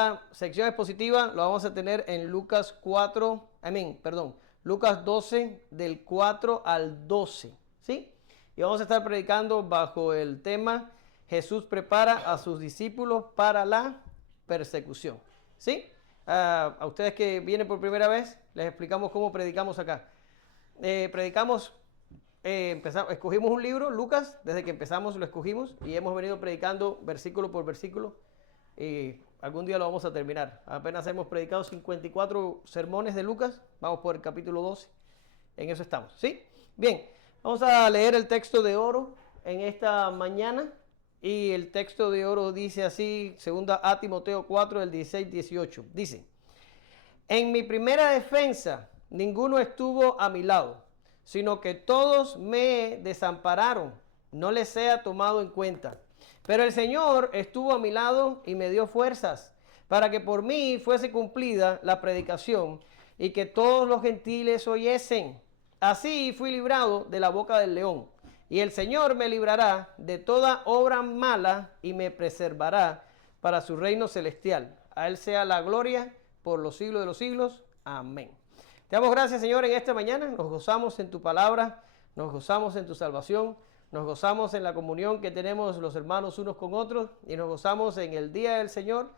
esta sección expositiva lo vamos a tener en Lucas 12 del 4 al 12, ¿sí? Y vamos a estar predicando bajo el tema Jesús prepara a sus discípulos para la persecución, ¿sí? A ustedes que vienen por primera vez, les explicamos cómo predicamos acá. Escogimos un libro, Lucas, desde que empezamos lo escogimos y hemos venido predicando versículo por versículo y algún día lo vamos a terminar. Apenas hemos predicado 54 sermones de Lucas, vamos por el capítulo 12, en eso estamos, ¿sí? Bien, vamos a leer el texto de oro en esta mañana y el texto de oro dice así, segunda a Timoteo 4, del 16-18, dice: en mi primera defensa ninguno estuvo a mi lado, sino que todos me desampararon, no les sea tomado en cuenta. Pero el Señor estuvo a mi lado y me dio fuerzas, para que por mí fuese cumplida la predicación y que todos los gentiles oyesen. Así fui librado de la boca del león, y el Señor me librará de toda obra mala y me preservará para su reino celestial. A Él sea la gloria por los siglos de los siglos. Amén. Te damos gracias, Señor, en esta mañana. Nos gozamos en tu palabra, nos gozamos en tu salvación, nos gozamos en la comunión que tenemos los hermanos unos con otros y nos gozamos en el día del Señor,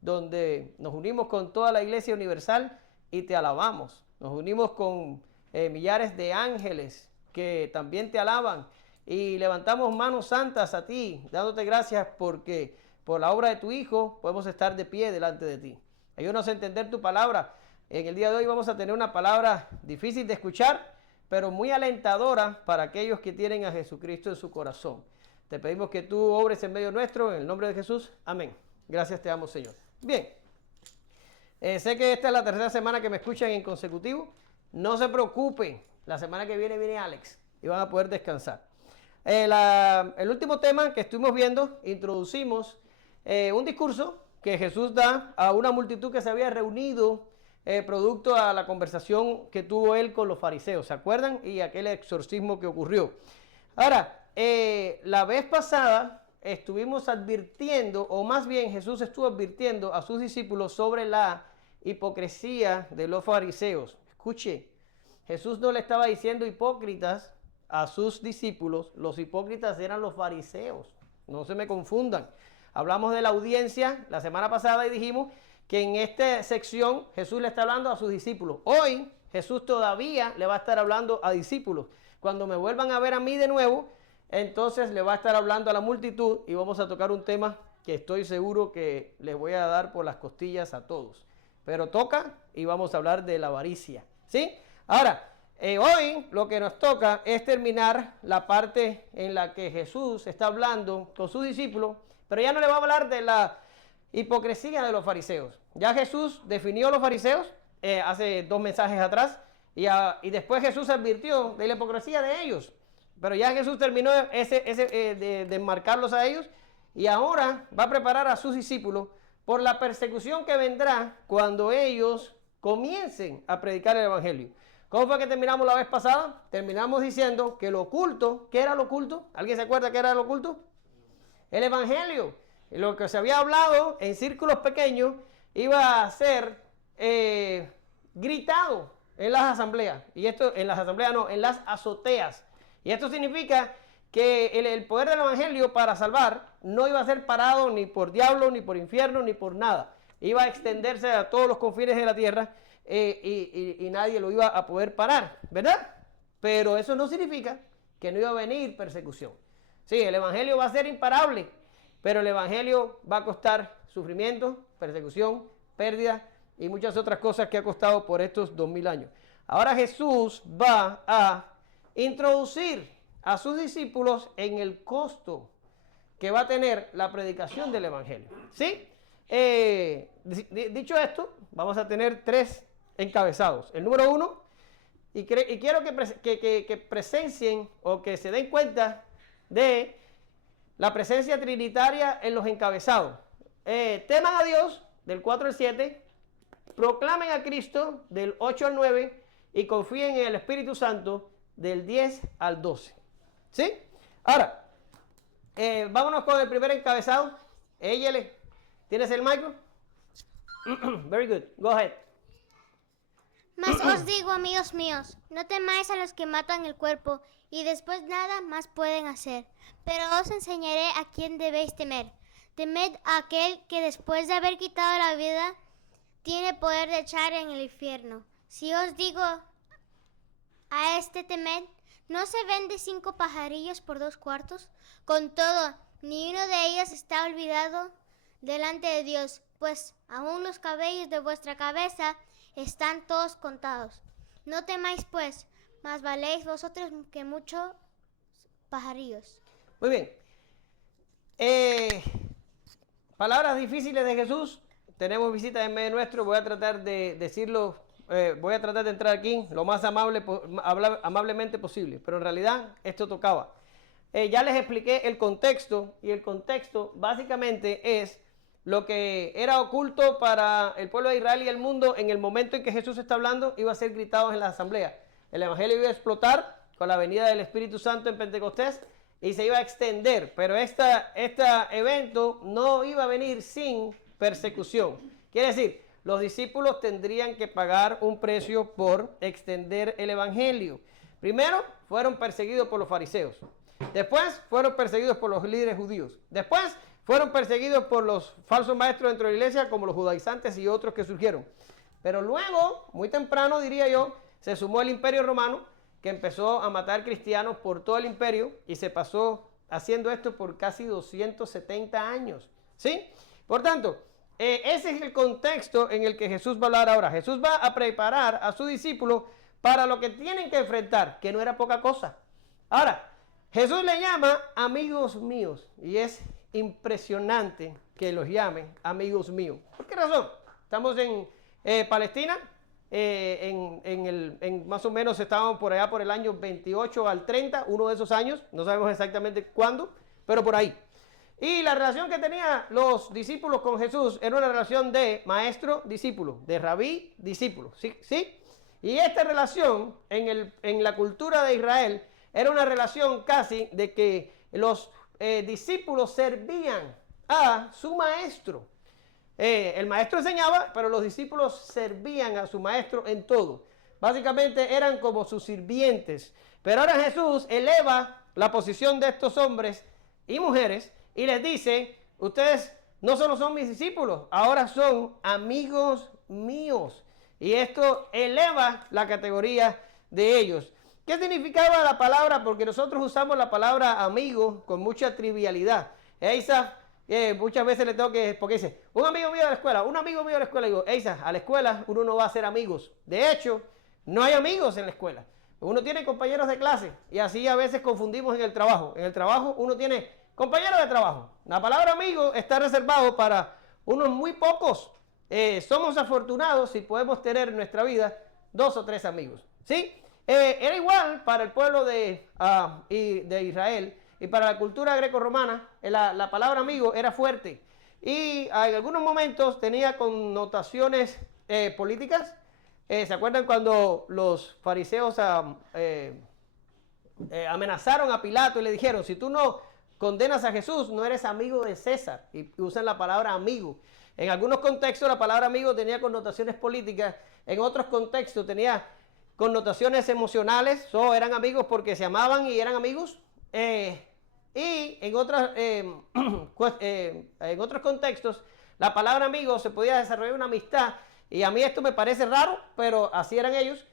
donde nos unimos con toda la iglesia universal y te alabamos. Nos unimos con millares de ángeles que también te alaban y levantamos manos santas a ti, dándote gracias porque por la obra de tu Hijo podemos estar de pie delante de ti. Ayúdanos a entender tu palabra. En el día de hoy vamos a tener una palabra difícil de escuchar, pero muy alentadora para aquellos que tienen a Jesucristo en su corazón. Te pedimos que tú obres en medio nuestro, en el nombre de Jesús. Amén. Gracias te damos, Señor. Bien. Sé que esta es la tercera semana que me escuchan en consecutivo. No se preocupen. La semana que viene Alex y van a poder descansar. El último tema que estuvimos viendo, introducimos un discurso que Jesús da a una multitud que se había reunido producto a la conversación que tuvo él con los fariseos, ¿se acuerdan? Y aquel exorcismo que ocurrió. Ahora, la vez pasada estuvimos advirtiendo, o más bien Jesús estuvo advirtiendo a sus discípulos sobre la hipocresía de los fariseos. Escuche, Jesús no le estaba diciendo hipócritas a sus discípulos, los hipócritas eran los fariseos, no se me confundan. Hablamos de la audiencia la semana pasada y dijimos que en esta sección Jesús le está hablando a sus discípulos. Hoy Jesús todavía le va a estar hablando a discípulos. Cuando me vuelvan a ver a mí de nuevo, entonces le va a estar hablando a la multitud y vamos a tocar un tema que estoy seguro que les voy a dar por las costillas a todos. Pero toca y vamos a hablar de la avaricia, ¿sí? Ahora, hoy lo que nos toca es terminar la parte en la que Jesús está hablando con sus discípulos, pero ya no le va a hablar de la hipocresía de los fariseos. Ya Jesús definió a los fariseos hace 2 mensajes atrás y después Jesús advirtió de la hipocresía de ellos. Pero ya Jesús terminó de enmarcarlos a ellos y ahora va a preparar a sus discípulos por la persecución que vendrá cuando ellos comiencen a predicar el evangelio. ¿Cómo fue que terminamos la vez pasada? Terminamos diciendo que lo oculto, ¿qué era lo oculto? ¿Alguien se acuerda qué era lo oculto? El evangelio. Lo que se había hablado en círculos pequeños iba a ser gritado en las asambleas. Y esto, en las asambleas no, en las azoteas. Y esto significa que el poder del evangelio para salvar no iba a ser parado ni por diablo, ni por infierno, ni por nada. Iba a extenderse a todos los confines de la tierra y nadie lo iba a poder parar, ¿verdad? Pero eso no significa que no iba a venir persecución. Sí, el evangelio va a ser imparable, pero el evangelio va a costar sufrimiento, persecución, pérdida y muchas otras cosas que ha costado por estos 2000 años. Ahora Jesús va a introducir a sus discípulos en el costo que va a tener la predicación del evangelio. ¿Sí? Dicho esto, vamos a tener 3 encabezados. El número 1, y quiero que presencien o que se den cuenta de la presencia trinitaria en los encabezados. Teman a Dios, del 4 al 7, proclamen a Cristo, del 8 al 9, y confíen en el Espíritu Santo, del 10 al 12. ¿Sí? Ahora, vámonos con el primer encabezado. ¿Tienes el micro? Very good. Go ahead. Mas os digo, amigos míos, no temáis a los que matan el cuerpo y después nada más pueden hacer. Pero os enseñaré a quién debéis temer. Temed a aquel que después de haber quitado la vida tiene poder de echar en el infierno. Si os digo a este temed, ¿no se vende 5 pajarillos por 2 cuartos? Con todo, ni uno de ellos está olvidado delante de Dios, pues aún los cabellos de vuestra cabeza están todos contados. No temáis pues, mas valéis vosotros que muchos pajarillos. Muy bien. Palabras difíciles de Jesús. Tenemos visitas en medio nuestro. Voy a tratar de decirlo, voy a tratar de entrar aquí lo más amablemente posible. Pero en realidad esto tocaba. Ya les expliqué el contexto, y el contexto básicamente es lo que era oculto para el pueblo de Israel y el mundo en el momento en que Jesús está hablando, iba a ser gritado en la asamblea. El evangelio iba a explotar con la venida del Espíritu Santo en Pentecostés y se iba a extender, pero este evento no iba a venir sin persecución. Quiere decir, los discípulos tendrían que pagar un precio por extender el evangelio. Primero, fueron perseguidos por los fariseos. Después, fueron perseguidos por los líderes judíos. Después, fueron perseguidos por los falsos maestros dentro de la iglesia, como los judaizantes y otros que surgieron. Pero luego, muy temprano diría yo, se sumó el Imperio Romano, que empezó a matar cristianos por todo el imperio y se pasó haciendo esto por casi 270 años. ¿Sí? Por tanto, ese es el contexto en el que Jesús va a hablar ahora. Jesús va a preparar a sus discípulos para lo que tienen que enfrentar, que no era poca cosa. Ahora, Jesús le llama amigos míos y es impresionante que los llamen amigos míos. ¿Por qué razón? Estamos en Palestina, más o menos estábamos por allá por el año 28 al 30, uno de esos años, no sabemos exactamente cuándo, pero por ahí. Y la relación que tenían los discípulos con Jesús era una relación de maestro-discípulo, de rabí-discípulo, ¿sí? ¿Sí? Y esta relación en la cultura de Israel era una relación casi de que los discípulos servían a su maestro. El maestro enseñaba, pero los discípulos servían a su maestro en todo. Básicamente eran como sus sirvientes. Pero ahora Jesús eleva la posición de estos hombres y mujeres y les dice, ustedes no solo son mis discípulos, ahora son amigos míos. Y esto eleva la categoría de ellos. ¿Qué significaba la palabra? Porque nosotros usamos la palabra amigo con mucha trivialidad. Eisa, muchas veces le tengo que, porque dice, un amigo mío de la escuela, un amigo mío de la escuela. Digo, Eisa, a la escuela uno no va a hacer amigos. De hecho, no hay amigos en la escuela. Uno tiene compañeros de clase y así a veces confundimos en el trabajo. En el trabajo uno tiene compañeros de trabajo. La palabra amigo está reservado para unos muy pocos. Somos afortunados si podemos tener en nuestra vida 2 o 3 amigos. ¿Sí? Era igual para el pueblo de Israel y para la cultura greco-romana. La palabra amigo era fuerte y en algunos momentos tenía connotaciones políticas. ¿Se acuerdan cuando los fariseos amenazaron a Pilato y le dijeron, si tú no condenas a Jesús, no eres amigo de César? Y usan la palabra amigo. En algunos contextos la palabra amigo tenía connotaciones políticas, en otros contextos tenía connotaciones emocionales, eran amigos porque se amaban y eran amigos. Y en otros contextos, la palabra amigo se podía desarrollar una amistad, y a mí esto me parece raro, pero así eran ellos,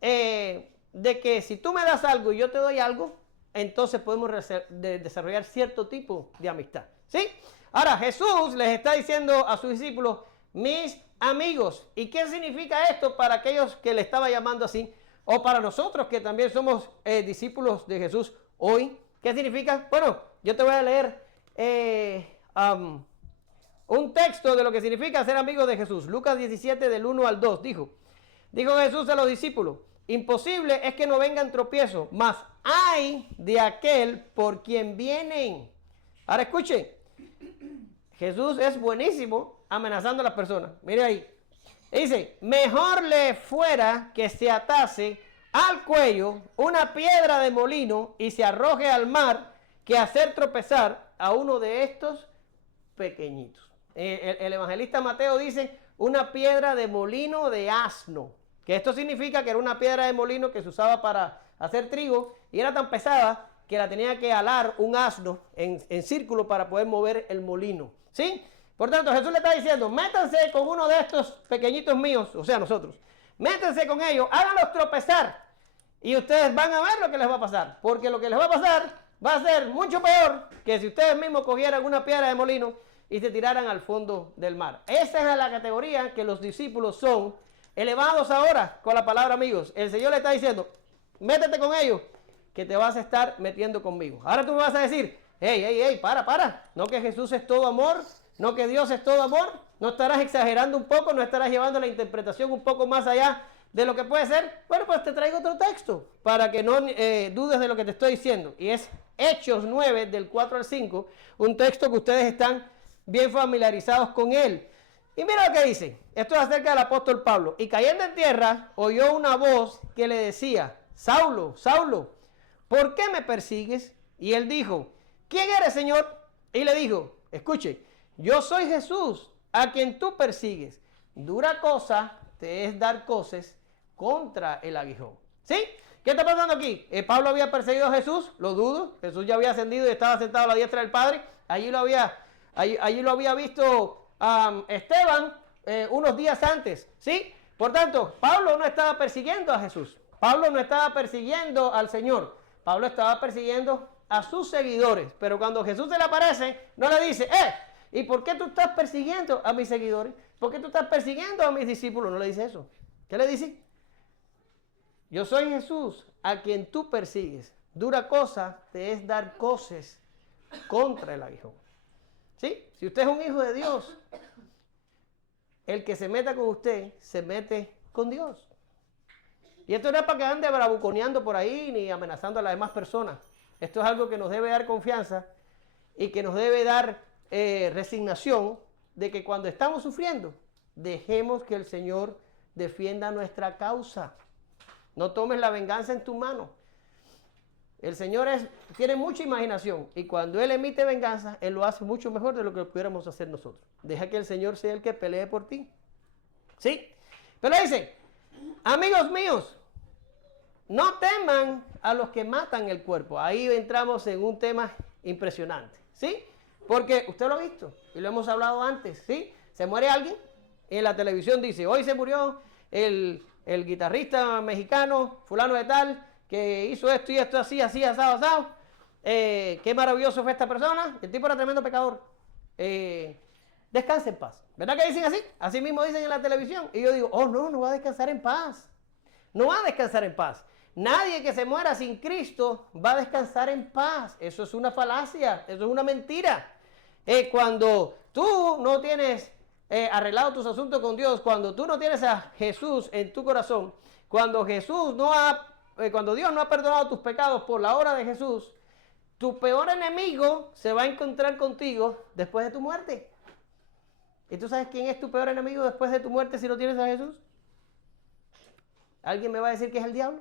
de que si tú me das algo y yo te doy algo, entonces podemos desarrollar cierto tipo de amistad. ¿Sí? Ahora, Jesús les está diciendo a sus discípulos, mis amigos. ¿Y qué significa esto para aquellos que le estaba llamando así? O para nosotros que también somos discípulos de Jesús hoy. ¿Qué significa? Bueno, yo te voy a leer un texto de lo que significa ser amigo de Jesús. Lucas 17 del 1 al 2 dijo Jesús a los discípulos, imposible es que no vengan tropiezos, mas ay de aquel por quien vienen. Ahora escuchen, Jesús es buenísimo amenazando a las personas. Mire ahí. Dice, mejor le fuera que se atase al cuello una piedra de molino y se arroje al mar que hacer tropezar a uno de estos pequeñitos. El evangelista Mateo dice, una piedra de molino de asno. Que esto significa que era una piedra de molino que se usaba para hacer trigo y era tan pesada que la tenía que alar un asno en círculo para poder mover el molino. ¿Sí? Por tanto, Jesús le está diciendo, métanse con uno de estos pequeñitos míos, o sea, nosotros. Métanse con ellos, háganlos tropezar. Y ustedes van a ver lo que les va a pasar. Porque lo que les va a pasar va a ser mucho peor que si ustedes mismos cogieran una piedra de molino y se tiraran al fondo del mar. Esa es la categoría que los discípulos son elevados ahora con la palabra amigos. El Señor le está diciendo, métete con ellos, que te vas a estar metiendo conmigo. Ahora tú me vas a decir, hey, para. No que Jesús es todo amor, no que Dios es todo amor. No estarás exagerando un poco, no estarás llevando la interpretación un poco más allá de lo que puede ser. Bueno, pues te traigo otro texto para que no dudes de lo que te estoy diciendo. Y es Hechos 9, del 4 al 5, un texto que ustedes están bien familiarizados con él. Y mira lo que dice. Esto es acerca del apóstol Pablo. Y cayendo en tierra, oyó una voz que le decía, Saulo, Saulo, ¿por qué me persigues? Y él dijo, ¿quién eres, Señor? Y le dijo, escuche, yo soy Jesús, a quien tú persigues. Dura cosa te es dar coces contra el aguijón. ¿Sí? ¿Qué está pasando aquí? Pablo había perseguido a Jesús, lo dudo. Jesús ya había ascendido y estaba sentado a la diestra del Padre. Allí lo había visto Esteban unos días antes. ¿Sí? Por tanto, Pablo no estaba persiguiendo a Jesús. Pablo no estaba persiguiendo al Señor. Pablo estaba persiguiendo a sus seguidores. Pero cuando Jesús se le aparece, no le dice, ¿y por qué tú estás persiguiendo a mis seguidores? ¿Por qué tú estás persiguiendo a mis discípulos? No le dice eso. ¿Qué le dice? Yo soy Jesús, a quien tú persigues. Dura cosa te es dar coces contra el aguijón. ¿Sí? Si usted es un hijo de Dios, el que se meta con usted, se mete con Dios. Y esto no es para que ande bravuconeando por ahí ni amenazando a las demás personas. Esto es algo que nos debe dar confianza y que nos debe dar resignación de que cuando estamos sufriendo, dejemos que el Señor defienda nuestra causa. No tomes la venganza en tu mano. El Señor tiene mucha imaginación y cuando Él emite venganza, Él lo hace mucho mejor de lo que pudiéramos hacer nosotros. Deja que el Señor sea el que pelee por ti. ¿Sí? Pero dice, amigos míos, no teman a los que matan el cuerpo. Ahí entramos en un tema impresionante. ¿Sí? Porque usted lo ha visto y lo hemos hablado antes. ¿Sí? Se muere alguien y en la televisión dice, hoy se murió el guitarrista mexicano, fulano de tal, que hizo esto y esto así, asado. Qué maravilloso fue esta persona. El tipo era tremendo pecador. Descanse en paz. ¿Verdad que dicen así? Así mismo dicen en la televisión. Y yo digo, no va a descansar en paz. No va a descansar en paz. Nadie que se muera sin Cristo va a descansar en paz. Eso es una falacia, eso es una mentira. Cuando tú no tienes arreglado tus asuntos con Dios, cuando tú no tienes a Jesús en tu corazón, cuando Dios no ha perdonado tus pecados por la obra de Jesús, tu peor enemigo se va a encontrar contigo después de tu muerte. ¿Y tú sabes quién es tu peor enemigo después de tu muerte si no tienes a Jesús? ¿Alguien me va a decir que es el diablo?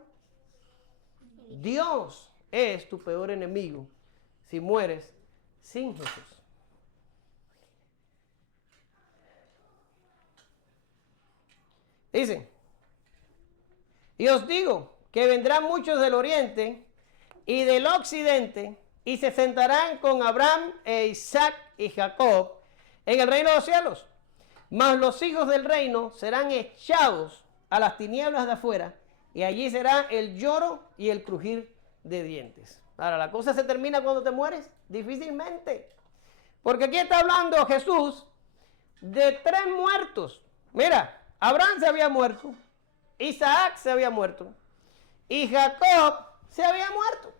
Dios es tu peor enemigo si mueres sin Jesús. Dice, y os digo que vendrán muchos del oriente y del occidente y se sentarán con Abraham e Isaac y Jacob en el reino de los cielos. Mas los hijos del reino serán echados a las tinieblas de afuera y allí será el lloro y el crujir de dientes. Ahora, ¿la cosa se termina cuando te mueres? Difícilmente. Porque aquí está hablando Jesús de 3 muertos. Mira, Abraham se había muerto, Isaac se había muerto y Jacob se había muerto.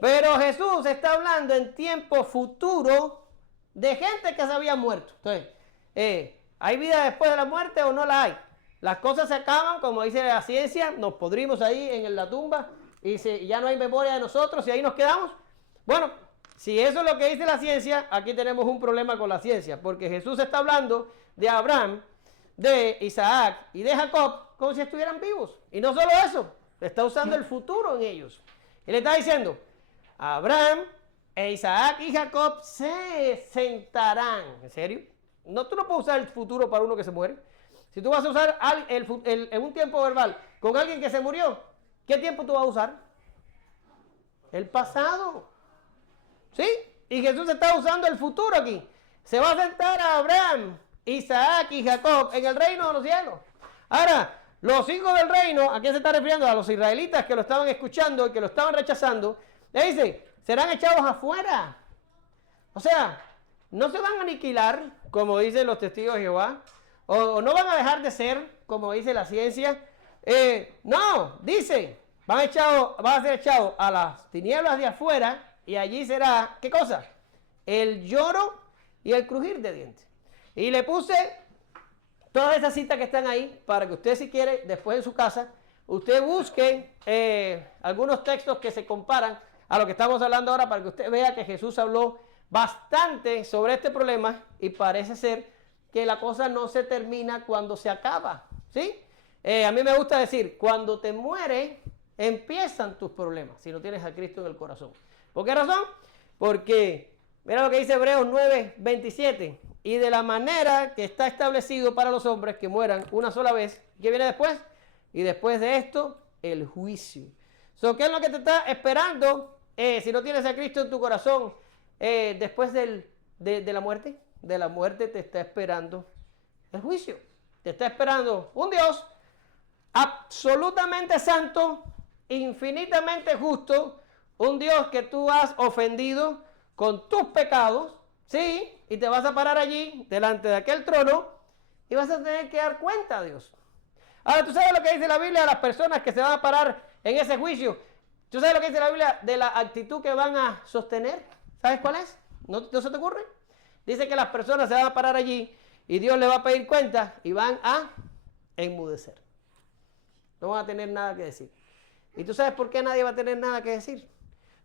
Pero Jesús está hablando en tiempo futuro de gente que se había muerto. Entonces, ¿hay vida después de la muerte o no la hay? Las cosas se acaban, como dice la ciencia, nos podrimos ahí en la tumba y ya no hay memoria de nosotros y ahí nos quedamos. Bueno, si eso es lo que dice la ciencia, aquí tenemos un problema con la ciencia, porque Jesús está hablando de Abraham, de Isaac y de Jacob como si estuvieran vivos. Y no solo eso, está usando el futuro en ellos. Y le está diciendo, Abraham e Isaac y Jacob se sentarán. ¿En serio? No, tú no puedes usar el futuro para uno que se muere. Si tú vas a usar en un tiempo verbal con alguien que se murió, ¿qué tiempo tú vas a usar? El pasado. ¿Sí? Y Jesús está usando el futuro aquí. Se va a sentar a Abraham, Isaac y Jacob en el reino de los cielos. Ahora, los hijos del reino, ¿a quién se está refiriendo? A los israelitas que lo estaban escuchando y que lo estaban rechazando. Le dice, serán echados afuera. O sea, no se van a aniquilar, como dicen los testigos de Jehová, o no van a dejar de ser, como dice la ciencia. No, dice, van a ser echados a las tinieblas de afuera, y allí será, ¿qué cosa? El lloro y el crujir de dientes. Y le puse todas esas citas que están ahí, para que usted, si quiere, después en su casa, usted busque algunos textos que se comparan a lo que estamos hablando ahora, para que usted vea que Jesús habló bastante sobre este problema, y parece ser que la cosa no se termina cuando se acaba, ¿sí? A mí me gusta decir, cuando te mueres, empiezan tus problemas, si no tienes a Cristo en el corazón. ¿Por qué razón? Porque, mira lo que dice Hebreos 9:27, y de la manera que está establecido para los hombres que mueran una sola vez, ¿qué viene después? Y después de esto, el juicio. ¿Qué es lo que te está esperando si no tienes a Cristo en tu corazón después de la muerte? De la muerte te está esperando el juicio. Te está esperando un Dios absolutamente santo, infinitamente justo, un Dios que tú has ofendido con tus pecados, ¿sí? Y te vas a parar allí, delante de aquel trono, y vas a tener que dar cuenta a Dios. Ahora, ¿tú sabes lo que dice la Biblia de las personas que se van a parar en ese juicio? ¿Tú sabes lo que dice la Biblia de la actitud que van a sostener? ¿Sabes cuál es? ¿No se te ocurre? Dice que las personas se van a parar allí y Dios les va a pedir cuenta y van a enmudecer. No van a tener nada que decir. ¿Y tú sabes por qué nadie va a tener nada que decir?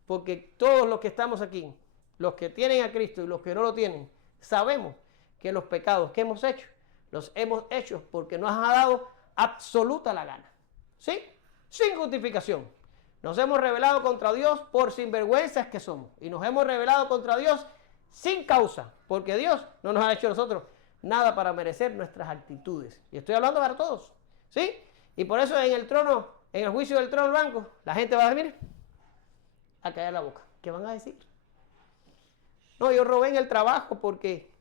Porque todos los que estamos aquí, los que tienen a Cristo y los que no lo tienen, sabemos que los pecados que hemos hecho, los hemos hecho porque nos ha dado absoluta la gana. ¿Sí? Sin justificación. Nos hemos rebelado contra Dios por sinvergüenzas que somos. Y nos hemos rebelado contra Dios sin causa. Porque Dios no nos ha hecho a nosotros nada para merecer nuestras actitudes. Y estoy hablando para todos. ¿Sí? Y por eso en el trono, en el juicio del trono blanco, la gente va a decir, a callar la boca. ¿Qué van a decir? No, yo robé en el trabajo porque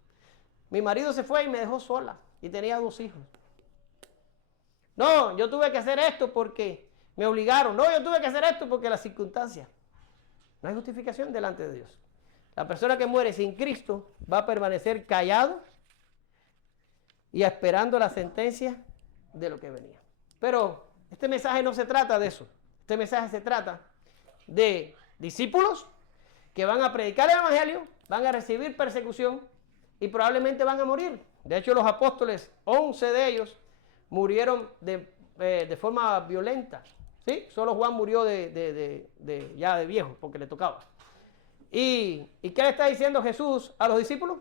mi marido se fue y me dejó sola. Y tenía 2 hijos. No, yo tuve que hacer esto porque me obligaron. No, yo tuve que hacer esto porque las circunstancias. No hay justificación delante de Dios. La persona que muere sin Cristo va a permanecer callado y esperando la sentencia de lo que venía. Pero este mensaje no se trata de eso. Este mensaje se trata de discípulos que van a predicar el evangelio, van a recibir persecución y probablemente van a morir. De hecho, los apóstoles, 11 de ellos, murieron de forma violenta. ¿Sí? Solo Juan murió ya de viejo, porque le tocaba. ¿Y qué le está diciendo Jesús a los discípulos?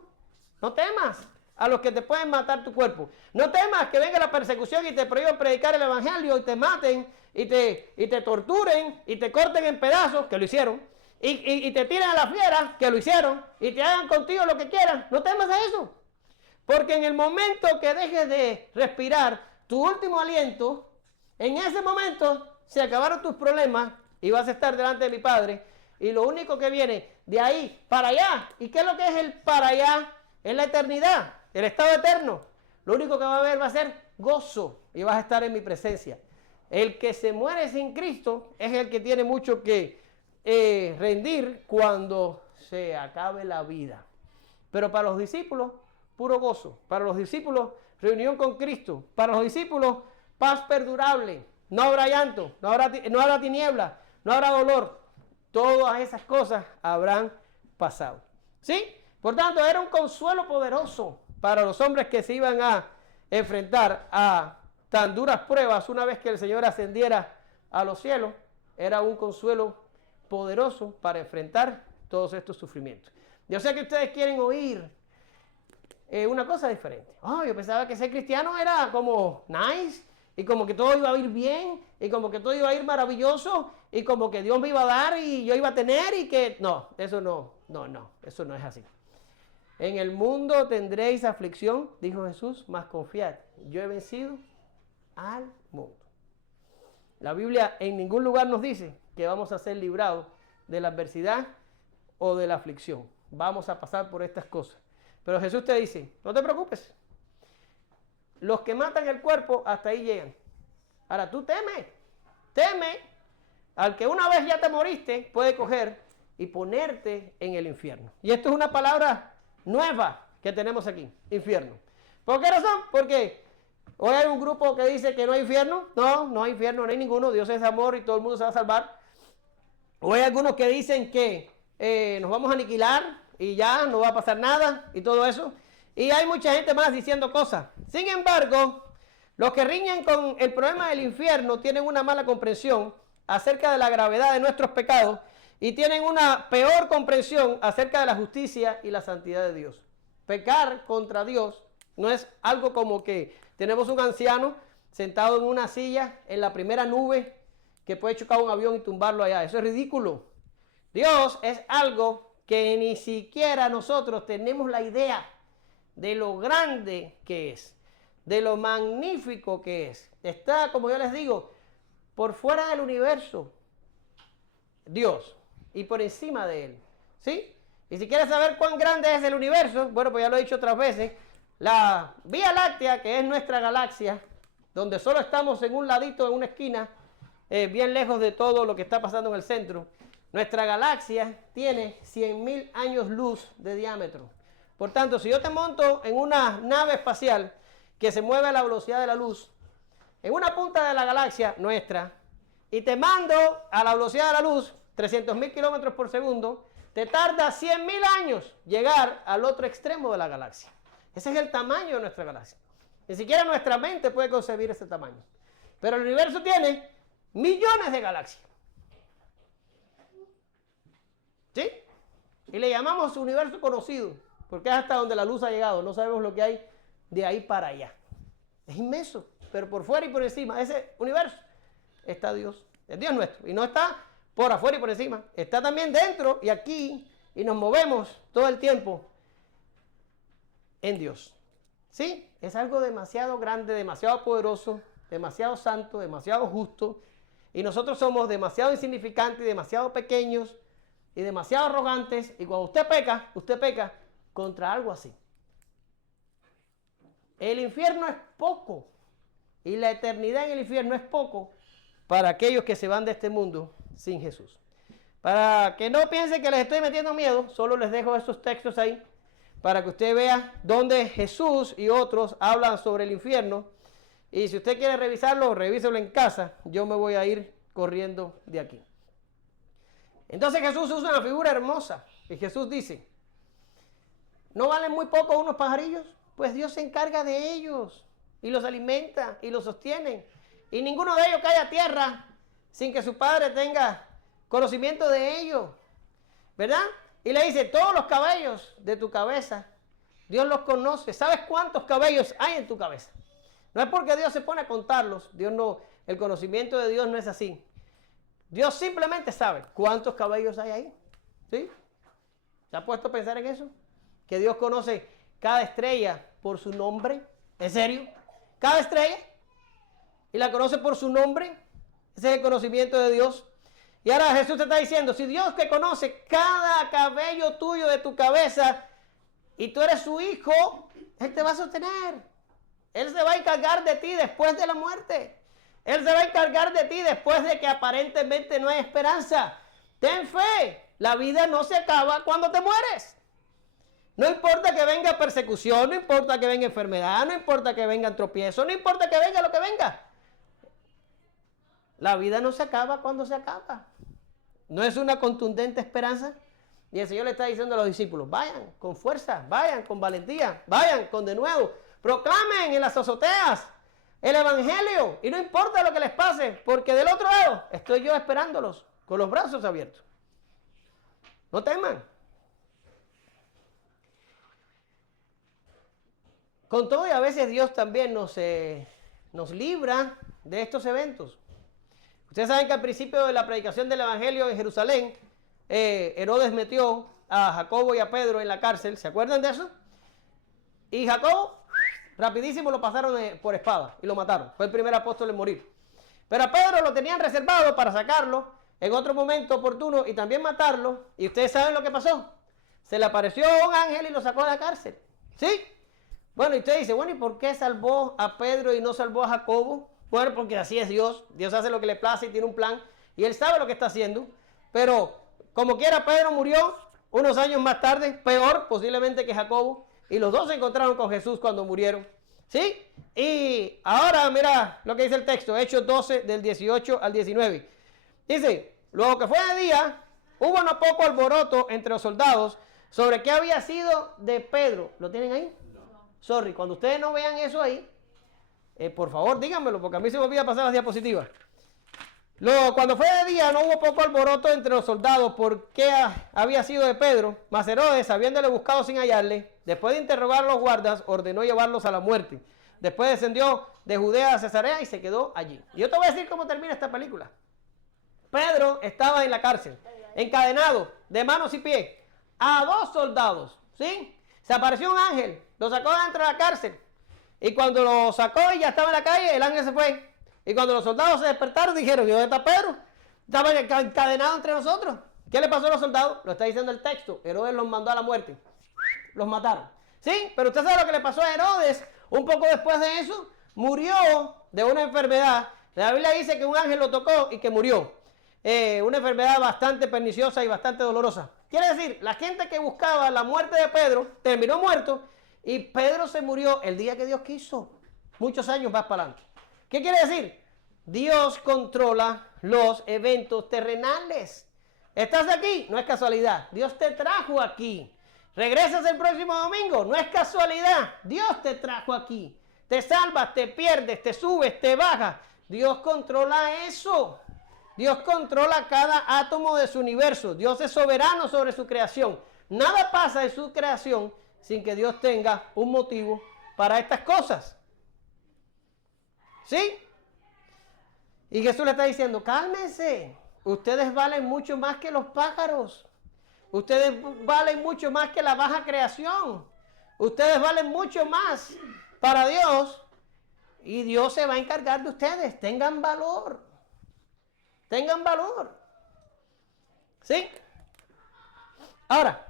No temas a los que te pueden matar tu cuerpo. No temas que venga la persecución y te prohíban predicar el evangelio y te maten y te torturen y te corten en pedazos, que lo hicieron, y te tiren a la fiera, que lo hicieron, y te hagan contigo lo que quieran. No temas a eso. Porque en el momento que dejes de respirar tu último aliento, en ese momento se acabaron tus problemas y vas a estar delante de mi Padre. Y lo único que viene de ahí para allá. ¿Y qué es lo que es el para allá? Es la eternidad, el estado eterno. Lo único que va a haber va a ser gozo y vas a estar en mi presencia. El que se muere sin Cristo es el que tiene mucho que rendir cuando se acabe la vida. Pero para los discípulos, puro gozo. Para los discípulos, reunión con Cristo. Para los discípulos, paz perdurable. No habrá llanto, no habrá tiniebla, no habrá dolor. Todas esas cosas habrán pasado. ¿Sí? Por tanto, era un consuelo poderoso para los hombres que se iban a enfrentar a tan duras pruebas una vez que el Señor ascendiera a los cielos. Era un consuelo poderoso para enfrentar todos estos sufrimientos. Yo sé que ustedes quieren oír una cosa diferente. Yo pensaba que ser cristiano era como nice, y como que todo iba a ir bien, y como que todo iba a ir maravilloso, y como que Dios me iba a dar y yo iba a tener, y que no, eso no es así. En el mundo tendréis aflicción, dijo Jesús, mas confiad, yo he vencido al mundo. La Biblia en ningún lugar nos dice que vamos a ser librados de la adversidad o de la aflicción. Vamos a pasar por estas cosas. Pero Jesús te dice, no te preocupes. Los que matan el cuerpo hasta ahí llegan. Ahora tú teme al que una vez ya te moriste, puede coger y ponerte en el infierno. Y esto es una palabra nueva que tenemos aquí, infierno. ¿Por qué razón? Porque hoy hay un grupo que dice que no hay infierno. No, no hay infierno, no hay ninguno. Dios es amor y todo el mundo se va a salvar. Hoy hay algunos que dicen que nos vamos a aniquilar y ya no va a pasar nada y todo eso. Y hay mucha gente más diciendo cosas. Sin embargo, los que riñen con el problema del infierno tienen una mala comprensión acerca de la gravedad de nuestros pecados y tienen una peor comprensión acerca de la justicia y la santidad de Dios. Pecar contra Dios no es algo como que tenemos un anciano sentado en una silla en la primera nube que puede chocar un avión y tumbarlo allá. Eso es ridículo. Dios es algo que ni siquiera nosotros tenemos la idea de lo grande que es, de lo magnífico que es. Está, como yo les digo, por fuera del universo, Dios, y por encima de él, ¿sí? Y si quieres saber cuán grande es el universo, bueno, pues ya lo he dicho otras veces, la Vía Láctea, que es nuestra galaxia, donde solo estamos en un ladito, en una esquina, bien lejos de todo lo que está pasando en el centro, nuestra galaxia tiene 100.000 años luz de diámetro. Por tanto, si yo te monto en una nave espacial que se mueve a la velocidad de la luz, en una punta de la galaxia nuestra, y te mando a la velocidad de la luz, 300.000 kilómetros por segundo, te tarda 100.000 años llegar al otro extremo de la galaxia. Ese es el tamaño de nuestra galaxia. Ni siquiera nuestra mente puede concebir ese tamaño. Pero el universo tiene millones de galaxias. ¿Sí? Y le llamamos universo conocido, porque es hasta donde la luz ha llegado. No sabemos lo que hay de ahí para allá. Es inmenso, pero por fuera y por encima de ese universo está Dios. Es Dios nuestro. Y no está por afuera y por encima. Está también dentro y aquí. Y nos movemos todo el tiempo en Dios. ¿Sí? Es algo demasiado grande, demasiado poderoso, demasiado santo, demasiado justo. Y nosotros somos demasiado insignificantes y demasiado pequeños y demasiado arrogantes. Y cuando usted peca contra algo así. El infierno es poco. Y la eternidad en el infierno es poco para aquellos que se van de este mundo sin Jesús. Para que no piensen que les estoy metiendo miedo, solo les dejo esos textos ahí para que usted vea dónde Jesús y otros hablan sobre el infierno. Y si usted quiere revisarlo, revíselo en casa. Yo me voy a ir corriendo de aquí. Entonces Jesús usa una figura hermosa. Y Jesús dice, ¿no valen muy poco unos pajarillos? Pues Dios se encarga de ellos y los alimenta y los sostiene. Y ninguno de ellos cae a tierra sin que su padre tenga conocimiento de ellos. ¿Verdad? Y le dice, todos los cabellos de tu cabeza, Dios los conoce. ¿Sabes cuántos cabellos hay en tu cabeza? No es porque Dios se pone a contarlos. Dios no, el conocimiento de Dios no es así. Dios simplemente sabe cuántos cabellos hay ahí. ¿Sí? ¿Se ha puesto a pensar en eso? Que Dios conoce cada estrella por su nombre. ¿En serio? Cada estrella. Y la conoce por su nombre. Ese es el conocimiento de Dios. Y ahora Jesús te está diciendo, si Dios te conoce cada cabello tuyo de tu cabeza y tú eres su hijo, Él te va a sostener. Él se va a encargar de ti después de la muerte. Él se va a encargar de ti después de que aparentemente no hay esperanza. Ten fe. La vida no se acaba cuando te mueres. No importa que venga persecución, no importa que venga enfermedad, no importa que venga tropiezo, no importa que venga lo que venga. La vida no se acaba cuando se acaba. ¿No es una contundente esperanza? Y el Señor le está diciendo a los discípulos, vayan con fuerza, vayan con valentía, vayan con denuedo, proclamen en las azoteas el evangelio y no importa lo que les pase, porque del otro lado estoy yo esperándolos con los brazos abiertos. No teman. Con todo y a veces Dios también nos libra de estos eventos. Ustedes saben que al principio de la predicación del evangelio en Jerusalén, Herodes metió a Jacobo y a Pedro en la cárcel. ¿Se acuerdan de eso? Y Jacobo, rapidísimo lo pasaron por espada y lo mataron. Fue el primer apóstol en morir. Pero a Pedro lo tenían reservado para sacarlo en otro momento oportuno y también matarlo. Y ustedes saben lo que pasó. Se le apareció un ángel y lo sacó de la cárcel. ¿Sí? Bueno, y usted dice, bueno, ¿y por qué salvó a Pedro y no salvó a Jacobo? Bueno, porque así es Dios. Dios hace lo que le place y tiene un plan. Y él sabe lo que está haciendo. Pero, como quiera, Pedro murió unos años más tarde, peor posiblemente que Jacobo. Y los dos se encontraron con Jesús cuando murieron. ¿Sí? Y ahora, mira lo que dice el texto. Hechos 12, del 18 al 19. Dice, luego que fue de día, hubo no poco alboroto entre los soldados sobre qué había sido de Pedro. ¿Lo tienen ahí? No. Sorry, cuando ustedes no vean eso ahí, por favor díganmelo, porque a mí se me olvida pasar las diapositivas. Cuando fue de día, no hubo poco alboroto entre los soldados por qué había sido de Pedro. Mas Herodes, habiéndole buscado sin hallarle, después de interrogar a los guardas, ordenó llevarlos a la muerte. Después descendió de Judea a Cesarea y se quedó allí. Y yo te voy a decir cómo termina esta película. Pedro estaba en la cárcel, encadenado de manos y pies a dos soldados, ¿sí? Se apareció un ángel, lo sacó dentro de la cárcel. Y cuando lo sacó y ya estaba en la calle, el ángel se fue. Y cuando los soldados se despertaron, dijeron, ¿y dónde está Pedro? Estaba encadenado entre nosotros. ¿Qué le pasó a los soldados? Lo está diciendo el texto. Herodes los mandó a la muerte. Los mataron. ¿Sí? Pero usted sabe lo que le pasó a Herodes. Un poco después de eso, murió de una enfermedad. La Biblia dice que un ángel lo tocó y que murió. Una enfermedad bastante perniciosa y bastante dolorosa. Quiere decir, la gente que buscaba la muerte de Pedro terminó muerto y Pedro se murió el día que Dios quiso. Muchos años más para adelante. ¿Qué quiere decir? Dios controla los eventos terrenales. ¿Estás aquí? No es casualidad. Dios te trajo aquí. ¿Regresas el próximo domingo? No es casualidad. Dios te trajo aquí. Te salvas, te pierdes, te subes, te bajas. Dios controla eso. Dios controla cada átomo de su universo. Dios es soberano sobre su creación. Nada pasa en su creación sin que Dios tenga un motivo para estas cosas. ¿Sí? Y Jesús le está diciendo, cálmense. Ustedes valen mucho más que los pájaros. Ustedes valen mucho más que la baja creación. Ustedes valen mucho más para Dios. Y Dios se va a encargar de ustedes. Tengan valor. Tengan valor. ¿Sí? Ahora,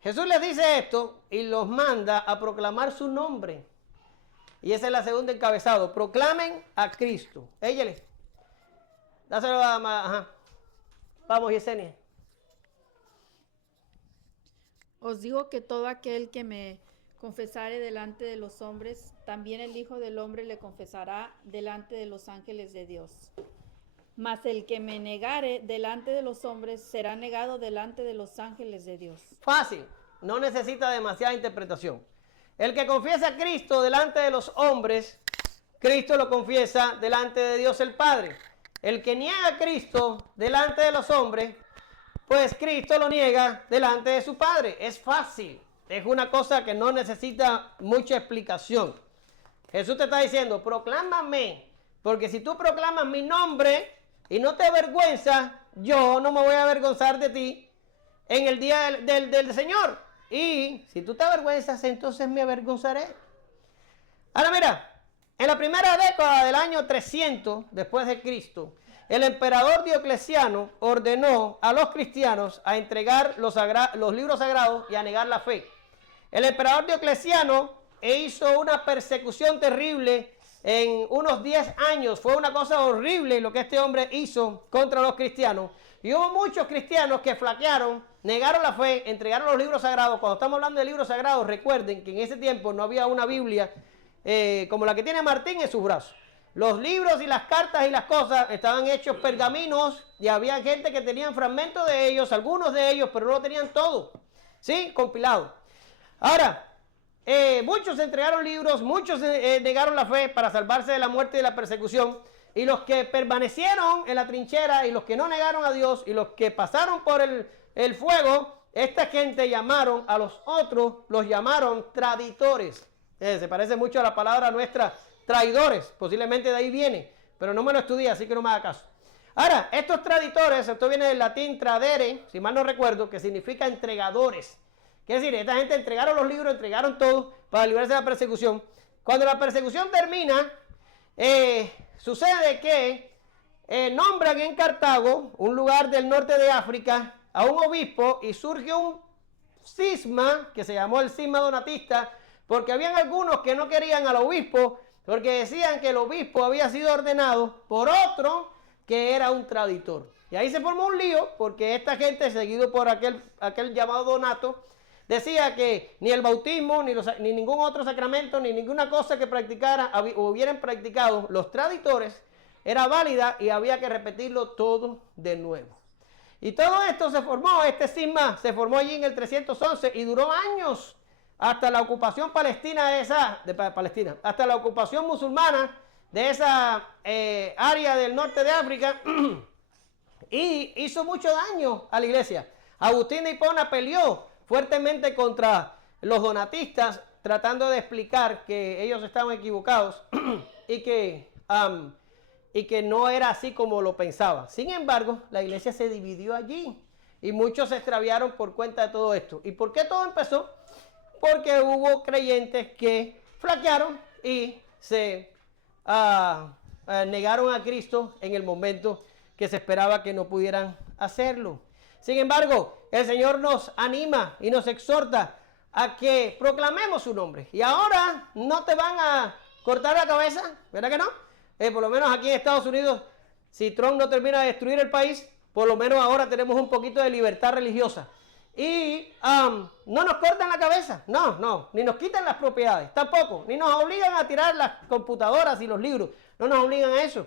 Jesús les dice esto y los manda a proclamar su nombre. Y esa es la segunda encabezado. Proclamen a Cristo. Échale. Dáselo a... Ajá. Vamos, Yesenia. Os digo que todo aquel que me confesare delante de los hombres, también el Hijo del Hombre le confesará delante de los ángeles de Dios. Mas el que me negare delante de los hombres, será negado delante de los ángeles de Dios. Fácil. No necesita demasiada interpretación. El que confiesa a Cristo delante de los hombres, Cristo lo confiesa delante de Dios el Padre. El que niega a Cristo delante de los hombres, pues Cristo lo niega delante de su Padre. Es fácil. Es una cosa que no necesita mucha explicación. Jesús te está diciendo, proclámame. Porque si tú proclamas mi nombre y no te avergüenzas, yo no me voy a avergonzar de ti en el día del Señor. Y si tú te avergüenzas, entonces me avergonzaré. Ahora mira, en la primera década del año 300 después de Cristo, el emperador Diocleciano ordenó a los cristianos a entregar los libros sagrados y a negar la fe. El emperador Diocleciano hizo una persecución terrible en unos 10 años. Fue una cosa horrible lo que este hombre hizo contra los cristianos. Y hubo muchos cristianos que flaquearon, negaron la fe, entregaron los libros sagrados. Cuando estamos hablando de libros sagrados, recuerden que en ese tiempo no había una Biblia como la que tiene Martín en sus brazos. Los libros y las cartas y las cosas estaban hechos pergaminos y había gente que tenían fragmentos de ellos, algunos de ellos, pero no lo tenían todo, ¿sí? Compilado. Ahora, muchos entregaron libros, muchos negaron la fe para salvarse de la muerte y de la persecución. Y los que permanecieron en la trinchera y los que no negaron a Dios y los que pasaron por el fuego, esta gente llamaron a los otros, los llamaron traidores. Se parece mucho a la palabra nuestra, traidores. Posiblemente de ahí viene, pero no me lo estudié, así que no me haga caso. Ahora, estos traditores, esto viene del latín tradere, si mal no recuerdo, que significa entregadores. Quiere decir, esta gente entregaron los libros, entregaron todo para librarse de la persecución. Cuando la persecución termina, sucede que nombran en Cartago, un lugar del norte de África, a un obispo y surge un cisma que se llamó el cisma donatista, porque habían algunos que no querían al obispo, porque decían que el obispo había sido ordenado por otro que era un traditor. Y ahí se formó un lío, porque esta gente, seguido por aquel llamado Donato, decía que ni el bautismo, ni ningún otro sacramento, ni ninguna cosa que practicara o hubieran practicado los traditores era válida y había que repetirlo todo de nuevo. Y todo esto se formó, este cisma se formó allí en el 311 y duró años hasta la ocupación palestina hasta la ocupación musulmana de esa área del norte de África y hizo mucho daño a la iglesia. Agustín de Hipona peleó fuertemente contra los donatistas, tratando de explicar que ellos estaban equivocados y que no era así como lo pensaba. Sin embargo, la iglesia se dividió allí y muchos se extraviaron por cuenta de todo esto. ¿Y por qué todo empezó? Porque hubo creyentes que flaquearon y se negaron a Cristo en el momento que se esperaba que no pudieran hacerlo. Sin embargo, el Señor nos anima y nos exhorta a que proclamemos su nombre. Y ahora no te van a cortar la cabeza, ¿verdad que no? Por lo menos aquí en Estados Unidos, si Trump no termina de destruir el país, por lo menos ahora tenemos un poquito de libertad religiosa. Y no nos cortan la cabeza, no, ni nos quitan las propiedades, tampoco, ni nos obligan a tirar las computadoras y los libros, no nos obligan a eso.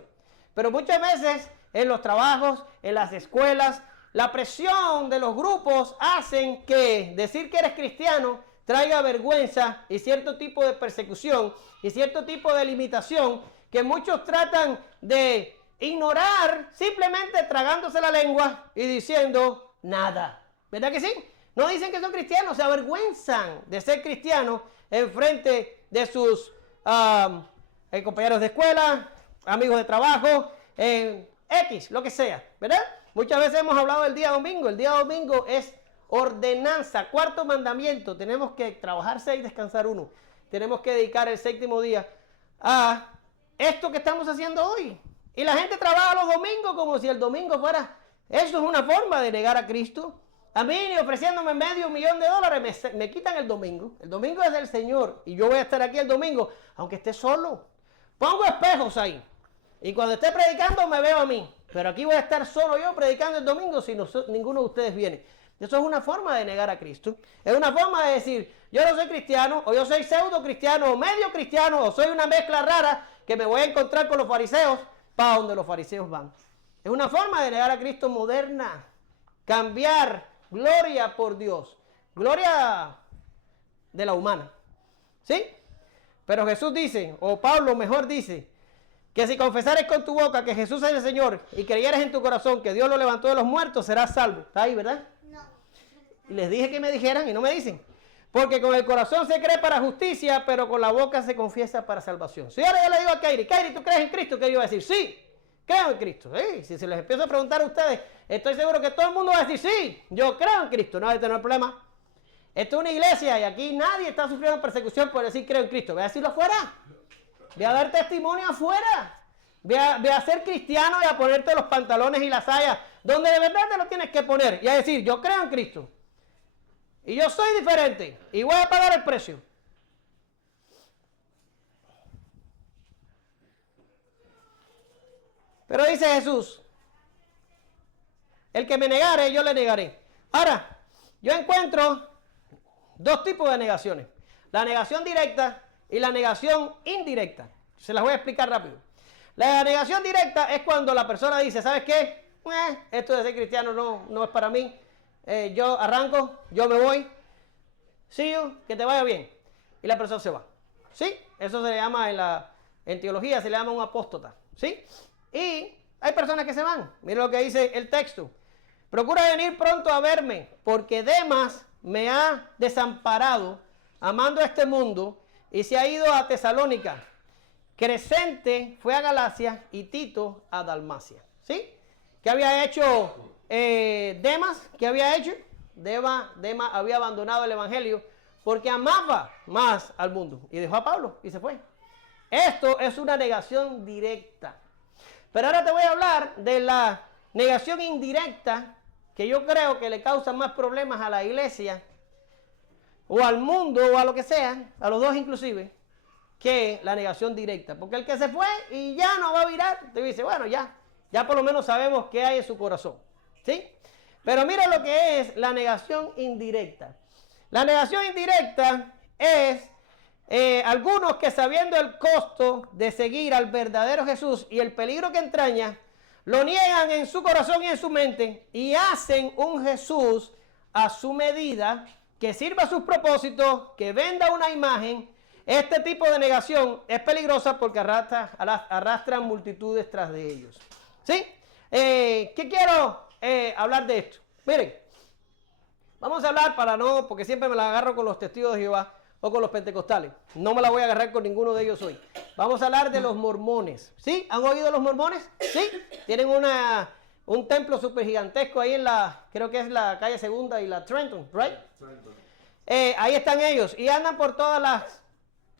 Pero muchas veces en los trabajos, en las escuelas, la presión de los grupos hacen que decir que eres cristiano traiga vergüenza y cierto tipo de persecución y cierto tipo de limitación que muchos tratan de ignorar simplemente tragándose la lengua y diciendo nada. ¿Verdad que sí? No dicen que son cristianos, se avergüenzan de ser cristianos en frente de sus compañeros de escuela, amigos de trabajo, X, lo que sea, ¿verdad? Muchas veces hemos hablado del día domingo. El día domingo es ordenanza, cuarto mandamiento. Tenemos que trabajar 6, descansar 1. Tenemos que dedicar el 7º día a esto que estamos haciendo hoy. Y la gente trabaja los domingos como si el domingo fuera... Eso es una forma de negar a Cristo. A mí, ni ofreciéndome $500,000, me quitan el domingo. El domingo es del Señor y yo voy a estar aquí el domingo, aunque esté solo. Pongo espejos ahí. Y cuando esté predicando me veo a mí. Pero aquí voy a estar solo yo predicando el domingo si ninguno de ustedes viene. Eso es una forma de negar a Cristo. Es una forma de decir, yo no soy cristiano, o yo soy pseudo cristiano, o medio cristiano, o soy una mezcla rara que me voy a encontrar con los fariseos para donde los fariseos van. Es una forma de negar a Cristo moderna. Cambiar gloria por Dios. Gloria de la humana. ¿Sí? Pero Jesús dice, o Pablo mejor dice, que si confesares con tu boca que Jesús es el Señor y creyeres en tu corazón que Dios lo levantó de los muertos, serás salvo. ¿Está ahí, verdad? No. Y les dije que me dijeran y no me dicen. Porque con el corazón se cree para justicia, pero con la boca se confiesa para salvación. Si ahora yo le digo a Kairi, ¿tú crees en Cristo? ¿Qué yo voy a decir? Sí, creo en Cristo. ¿Sí? Si se les empiezo a preguntar a ustedes, estoy seguro que todo el mundo va a decir, sí, yo creo en Cristo. No hay que tener problema. Esto es una iglesia y aquí nadie está sufriendo persecución por decir creo en Cristo. Ve a decirlo afuera. Ve a dar testimonio afuera. Ve a ser cristiano y a ponerte los pantalones y las sayas donde de verdad te lo tienes que poner. Y a decir, yo creo en Cristo. Y yo soy diferente. Y voy a pagar el precio. Pero dice Jesús, el que me negare, yo le negaré. Ahora, yo encuentro 2 tipos de negaciones. La negación directa y la negación indirecta. Se las voy a explicar rápido. La negación directa es cuando la persona dice, ¿sabes qué? Esto de ser cristiano no es para mí. Yo arranco, yo me voy. See you, que te vaya bien. Y la persona se va. ¿Sí? Eso se le llama, en teología se le llama un apóstata. ¿Sí? Y hay personas que se van. Miren lo que dice el texto. Procura venir pronto a verme, porque Demas me ha desamparado, amando a este mundo, y se ha ido a Tesalónica. Crescente fue a Galacia y Tito a Dalmacia. ¿Sí? ¿Qué había hecho Demas? ¿Qué había hecho? Demas había abandonado el evangelio porque amaba más al mundo y dejó a Pablo y se fue. Esto es una negación directa. Pero ahora te voy a hablar de la negación indirecta, que yo creo que le causa más problemas a la iglesia o al mundo o a lo que sea, a los dos inclusive, que la negación directa. Porque el que se fue y ya no va a virar, te dice, bueno, ya por lo menos sabemos qué hay en su corazón. ¿Sí? Pero mira lo que es la negación indirecta. La negación indirecta es algunos que, sabiendo el costo de seguir al verdadero Jesús y el peligro que entraña, lo niegan en su corazón y en su mente y hacen un Jesús a su medida, que sirva a sus propósitos, que venda una imagen. Este tipo de negación es peligrosa porque arrastran multitudes tras de ellos. ¿Sí? ¿Qué quiero hablar de esto? Miren, vamos a hablar porque siempre me la agarro con los testigos de Jehová o con los pentecostales. No me la voy a agarrar con ninguno de ellos hoy. Vamos a hablar de los mormones. ¿Sí? ¿Han oído de los mormones? ¿Sí? Tienen un templo súper gigantesco ahí creo que es la calle Segunda y la Trenton, ¿right? Trenton. Ahí están ellos y andan por todas las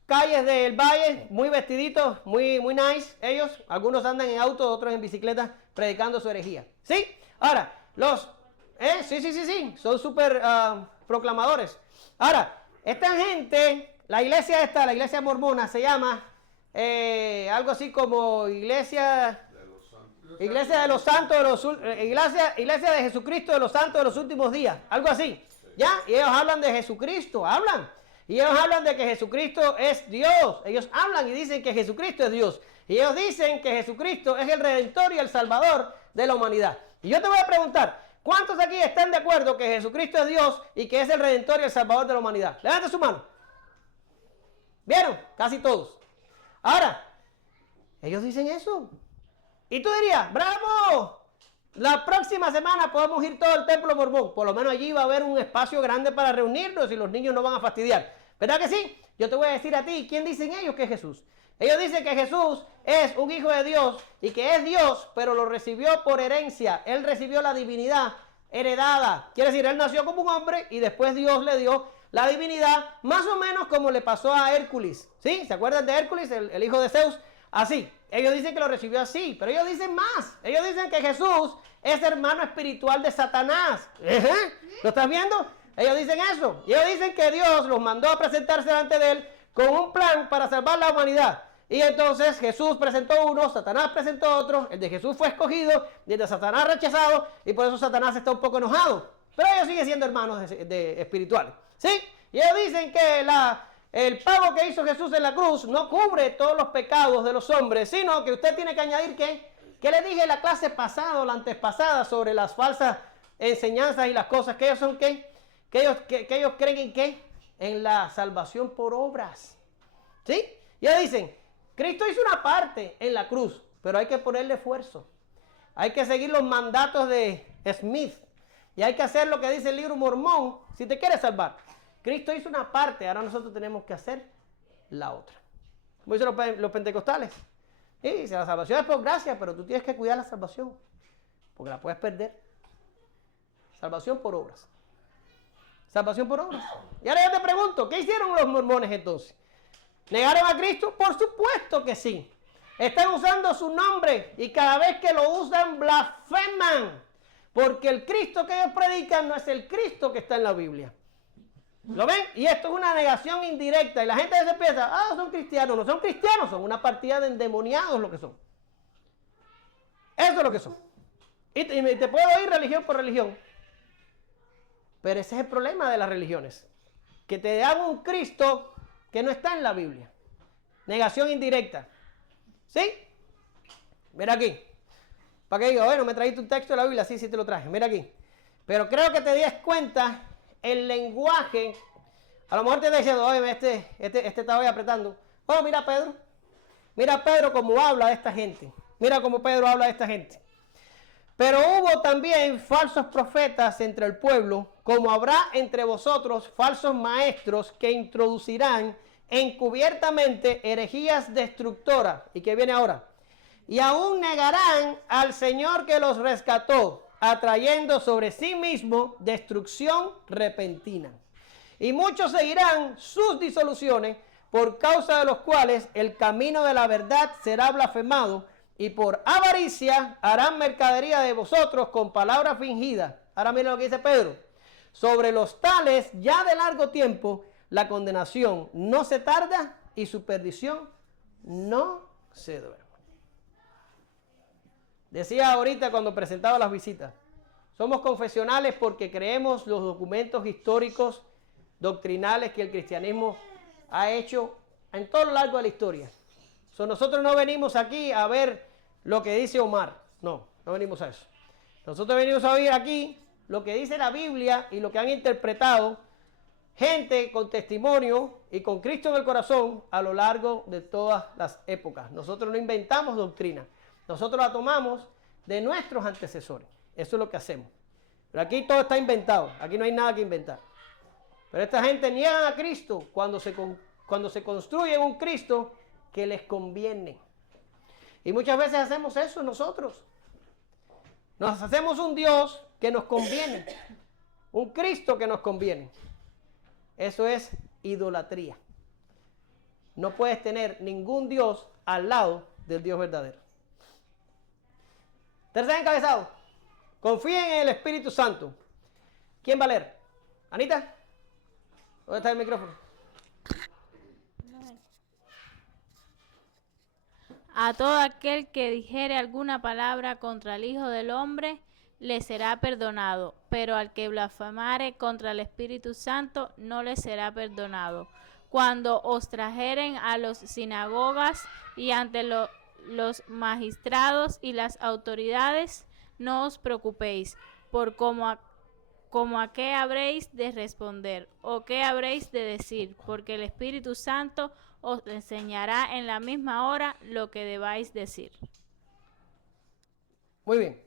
calles del valle, muy vestiditos, muy nice ellos. Algunos andan en auto, otros en bicicleta, predicando su herejía. ¿Sí? Ahora, sí, son súper proclamadores. Ahora, esta gente, la iglesia mormona se llama algo así como iglesia de los santos, iglesia de Jesucristo de los santos de los últimos días, algo así. ¿Ya? Y ellos hablan de Jesucristo, y ellos hablan de que Jesucristo es Dios. Ellos hablan y dicen que Jesucristo es Dios. Y ellos dicen que Jesucristo es el Redentor y el Salvador de la humanidad. Y yo te voy a preguntar, ¿cuántos aquí están de acuerdo que Jesucristo es Dios y que es el Redentor y el Salvador de la humanidad? Levanta su mano. ¿Vieron? Casi todos. Ahora, ellos dicen eso. Y tú dirías, ¡bravo! La próxima semana podemos ir todo al templo mormón. Por lo menos allí va a haber un espacio grande para reunirnos y los niños no van a fastidiar. ¿Verdad que sí? Yo te voy a decir a ti, ¿quién dicen ellos que es Jesús? Ellos dicen que Jesús es un hijo de Dios y que es Dios, pero lo recibió por herencia. Él recibió la divinidad heredada. Quiere decir, él nació como un hombre y después Dios le dio la divinidad, más o menos como le pasó a Hércules. ¿Sí? ¿Se acuerdan de Hércules, el hijo de Zeus? Así. Ellos dicen que lo recibió así, pero ellos dicen más. Ellos dicen que Jesús es hermano espiritual de Satanás. ¿Lo estás viendo? Ellos dicen eso. Y ellos dicen que Dios los mandó a presentarse delante de él con un plan para salvar la humanidad. Y entonces Jesús presentó uno, Satanás presentó otro, el de Jesús fue escogido y el de Satanás rechazado, y por eso Satanás está un poco enojado. Pero ellos siguen siendo hermanos espirituales. ¿Sí? Y ellos dicen que el pago que hizo Jesús en la cruz no cubre todos los pecados de los hombres, sino que usted tiene que añadir que le dije en la clase pasada o la antepasada sobre las falsas enseñanzas y las cosas que ellos son que ellos creen en qué, en la salvación por obras. ¿Sí? Y ellos dicen, Cristo hizo una parte en la cruz, pero hay que ponerle esfuerzo. Hay que seguir los mandatos de Smith y hay que hacer lo que dice el libro Mormón si te quieres salvar. Cristo hizo una parte, ahora nosotros tenemos que hacer la otra. Como dicen los pentecostales. Sí, la salvación es por gracia, pero tú tienes que cuidar la salvación, porque la puedes perder. Salvación por obras. Salvación por obras. Y ahora yo te pregunto, ¿qué hicieron los mormones entonces? ¿Negaron a Cristo? Por supuesto que sí. Están usando su nombre y cada vez que lo usan blasfeman, porque el Cristo que ellos predican no es el Cristo que está en la Biblia. ¿Lo ven? Y esto es una negación indirecta. Y la gente se piensa, son cristianos. No son cristianos, son una partida de endemoniados lo que son. Eso es lo que son. Y te puedo ir religión por religión. Pero ese es el problema de las religiones. Que te dan un Cristo que no está en la Biblia. Negación indirecta. ¿Sí? Mira aquí. Para que diga, bueno, me trajiste un texto de la Biblia. Sí, sí te lo traje. Mira aquí. Pero creo que te des cuenta el lenguaje. A lo mejor te está diciendo, oye, este está hoy apretando. Oh, mira Pedro. Mira Pedro cómo habla de esta gente. Mira cómo Pedro habla de esta gente. Pero hubo también falsos profetas entre el pueblo, como habrá entre vosotros falsos maestros que introducirán encubiertamente herejías destructoras. ¿Y qué viene ahora? y aún negarán al Señor que los rescató, atrayendo sobre sí mismo destrucción repentina. Y muchos seguirán sus disoluciones, por causa de los cuales el camino de la verdad será blasfemado, y por avaricia harán mercadería de vosotros con palabras fingidas. Ahora miren lo que dice Pedro. Sobre los tales, ya de largo tiempo, la condenación no se tarda y su perdición no se duerme. Decía ahorita cuando presentaba las visitas, somos confesionales porque creemos los documentos históricos, doctrinales que el cristianismo ha hecho en todo lo largo de la historia. Nosotros no venimos aquí a ver lo que dice Omar, no venimos a eso. Nosotros venimos a oír aquí lo que dice la Biblia y lo que han interpretado gente con testimonio y con Cristo en el corazón a lo largo de todas las épocas. Nosotros no inventamos doctrina, nosotros la tomamos de nuestros antecesores. Eso es lo que hacemos. Pero aquí todo está inventado, aquí no hay nada que inventar. Pero esta gente niega a Cristo cuando se construye un Cristo que les conviene. Y muchas veces hacemos eso nosotros. Nos hacemos un Dios que nos conviene, un Cristo que nos conviene. Eso es idolatría. No puedes tener ningún Dios al lado del Dios verdadero. Tercer encabezado. Confíen en el Espíritu Santo. ¿Quién va a leer? ¿Anita? ¿Dónde está el micrófono? A todo aquel que dijere alguna palabra contra el Hijo del Hombre, le será perdonado, pero al que blasfemare contra el Espíritu Santo, no le será perdonado. Cuando os trajeren a las sinagogas y ante los magistrados y las autoridades, no os preocupéis por como a qué habréis de responder o qué habréis de decir, porque el Espíritu Santo os enseñará en la misma hora lo que debáis decir. Muy bien.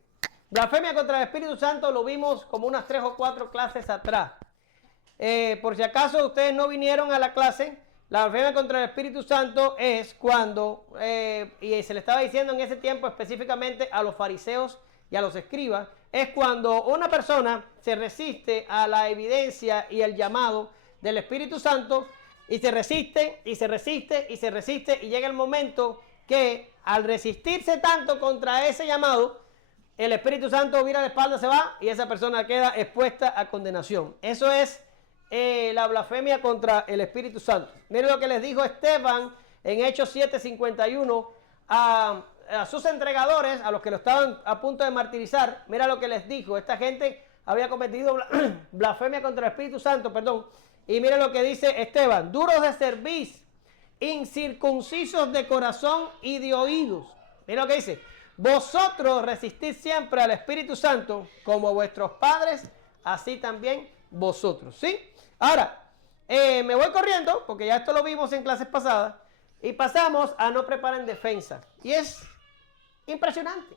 Blasfemia contra el Espíritu Santo lo vimos como unas 3 o 4 clases atrás. Por si acaso ustedes no vinieron a la clase, la blasfemia contra el Espíritu Santo es cuando, y se le estaba diciendo en ese tiempo específicamente a los fariseos y a los escribas, es cuando una persona se resiste a la evidencia y el llamado del Espíritu Santo y se resiste y se resiste y se resiste y llega el momento que al resistirse tanto contra ese llamado, el Espíritu Santo vira la espalda, se va y esa persona queda expuesta a condenación. Eso es la blasfemia contra el Espíritu Santo. Miren lo que les dijo Esteban en Hechos 7:51 a sus entregadores, a los que lo estaban a punto de martirizar. Mira lo que les dijo. Esta gente había cometido blasfemia contra el Espíritu Santo, perdón. Y mira lo que dice Esteban: duros de cerviz, incircuncisos de corazón y de oídos. Mira lo que dice: vosotros resistid siempre al Espíritu Santo, como vuestros padres, así también vosotros. ¿Sí? Ahora, me voy corriendo, porque ya esto lo vimos en clases pasadas, y pasamos a no preparen defensa. Y es impresionante.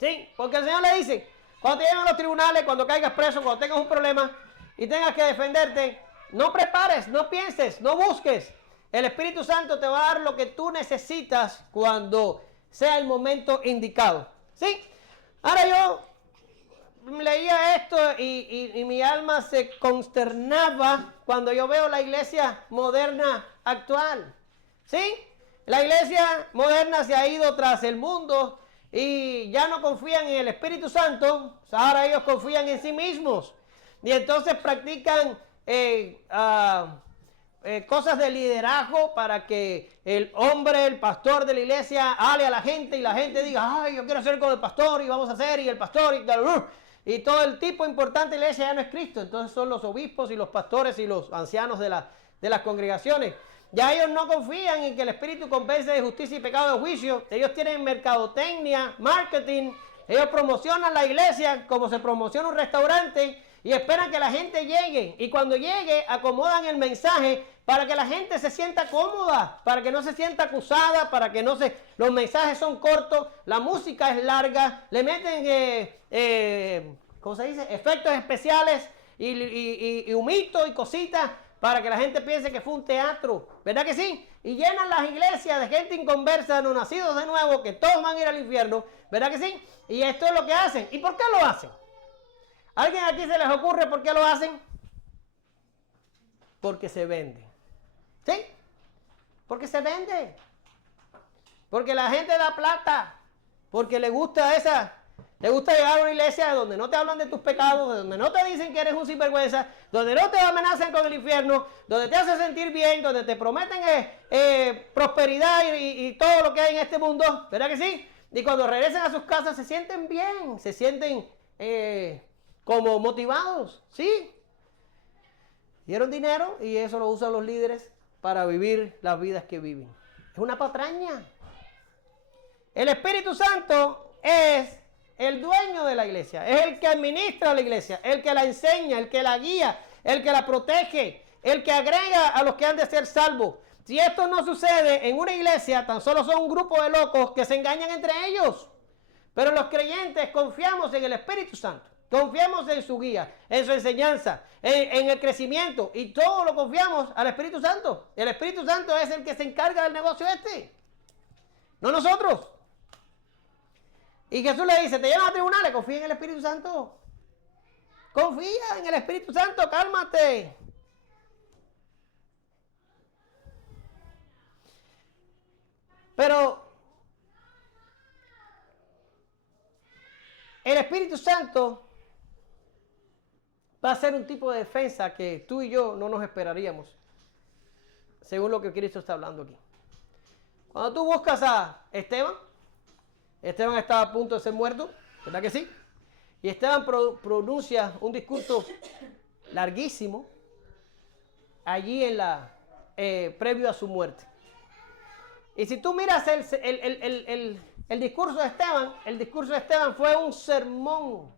¿Sí? Porque el Señor le dice, cuando te lleven a los tribunales, cuando caigas preso, cuando tengas un problema y tengas que defenderte, no prepares, no pienses, no busques. El Espíritu Santo te va a dar lo que tú necesitas cuando sea el momento indicado. ¿Sí? Ahora yo leía esto y mi alma se consternaba cuando yo veo la iglesia moderna actual. ¿Sí? La iglesia moderna se ha ido tras el mundo y ya no confían en el Espíritu Santo. Ahora ellos confían en sí mismos. Y entonces practican cosas de liderazgo para que el hombre, el pastor de la iglesia, hable a la gente y la gente diga, ay, yo quiero ser como el pastor y vamos a hacer, y el pastor y todo el tipo importante de la iglesia ya no es Cristo. Entonces son los obispos y los pastores y los ancianos de las congregaciones. Ya ellos no confían en que el Espíritu convence de justicia y pecado de juicio. Ellos tienen mercadotecnia, marketing. Ellos promocionan la iglesia como se promociona un restaurante y esperan que la gente llegue. Y cuando llegue, acomodan el mensaje para que la gente se sienta cómoda, para que no se sienta acusada, para que no se... Los mensajes son cortos, la música es larga, le meten, ¿cómo se dice? Efectos especiales y humitos y cositas para que la gente piense que fue un teatro. ¿Verdad que sí? y llenan las iglesias de gente inconversa, no nacidos de nuevo, que todos van a ir al infierno, ¿verdad que sí? Y esto es lo que hacen. ¿Y por qué lo hacen? ¿Alguien aquí se les ocurre por qué lo hacen? Porque se vende. ¿Sí? Porque se vende. Porque la gente da plata. Porque le gusta llegar a una iglesia donde no te hablan de tus pecados, donde no te dicen que eres un sinvergüenza, donde no te amenazan con el infierno, donde te hacen sentir bien, donde te prometen prosperidad y todo lo que hay en este mundo, ¿verdad que sí? Y cuando regresan a sus casas se sienten bien, se sienten como motivados, ¿sí? Dieron dinero y eso lo usan los líderes para vivir las vidas que viven. Es una patraña. El Espíritu Santo es el dueño de la iglesia, es el que administra la iglesia, el que la enseña, el que la guía, el que la protege, el que agrega a los que han de ser salvos. Si esto no sucede en una iglesia, tan solo son un grupo de locos que se engañan entre ellos. Pero los creyentes confiamos en el Espíritu Santo, confiamos en su guía, en su enseñanza, en el crecimiento, y todo lo confiamos al Espíritu Santo. El Espíritu Santo es el que se encarga del negocio no nosotros. Y Jesús le dice, te llevan a tribunales, confía en el Espíritu Santo. Confía en el Espíritu Santo, cálmate. Pero el Espíritu Santo va a ser un tipo de defensa que tú y yo no nos esperaríamos, según lo que Cristo está hablando aquí. Cuando tú buscas a Esteban estaba a punto de ser muerto, ¿verdad que sí? Y Esteban pronuncia un discurso larguísimo allí previo a su muerte. Y si tú miras el discurso de Esteban fue un sermón,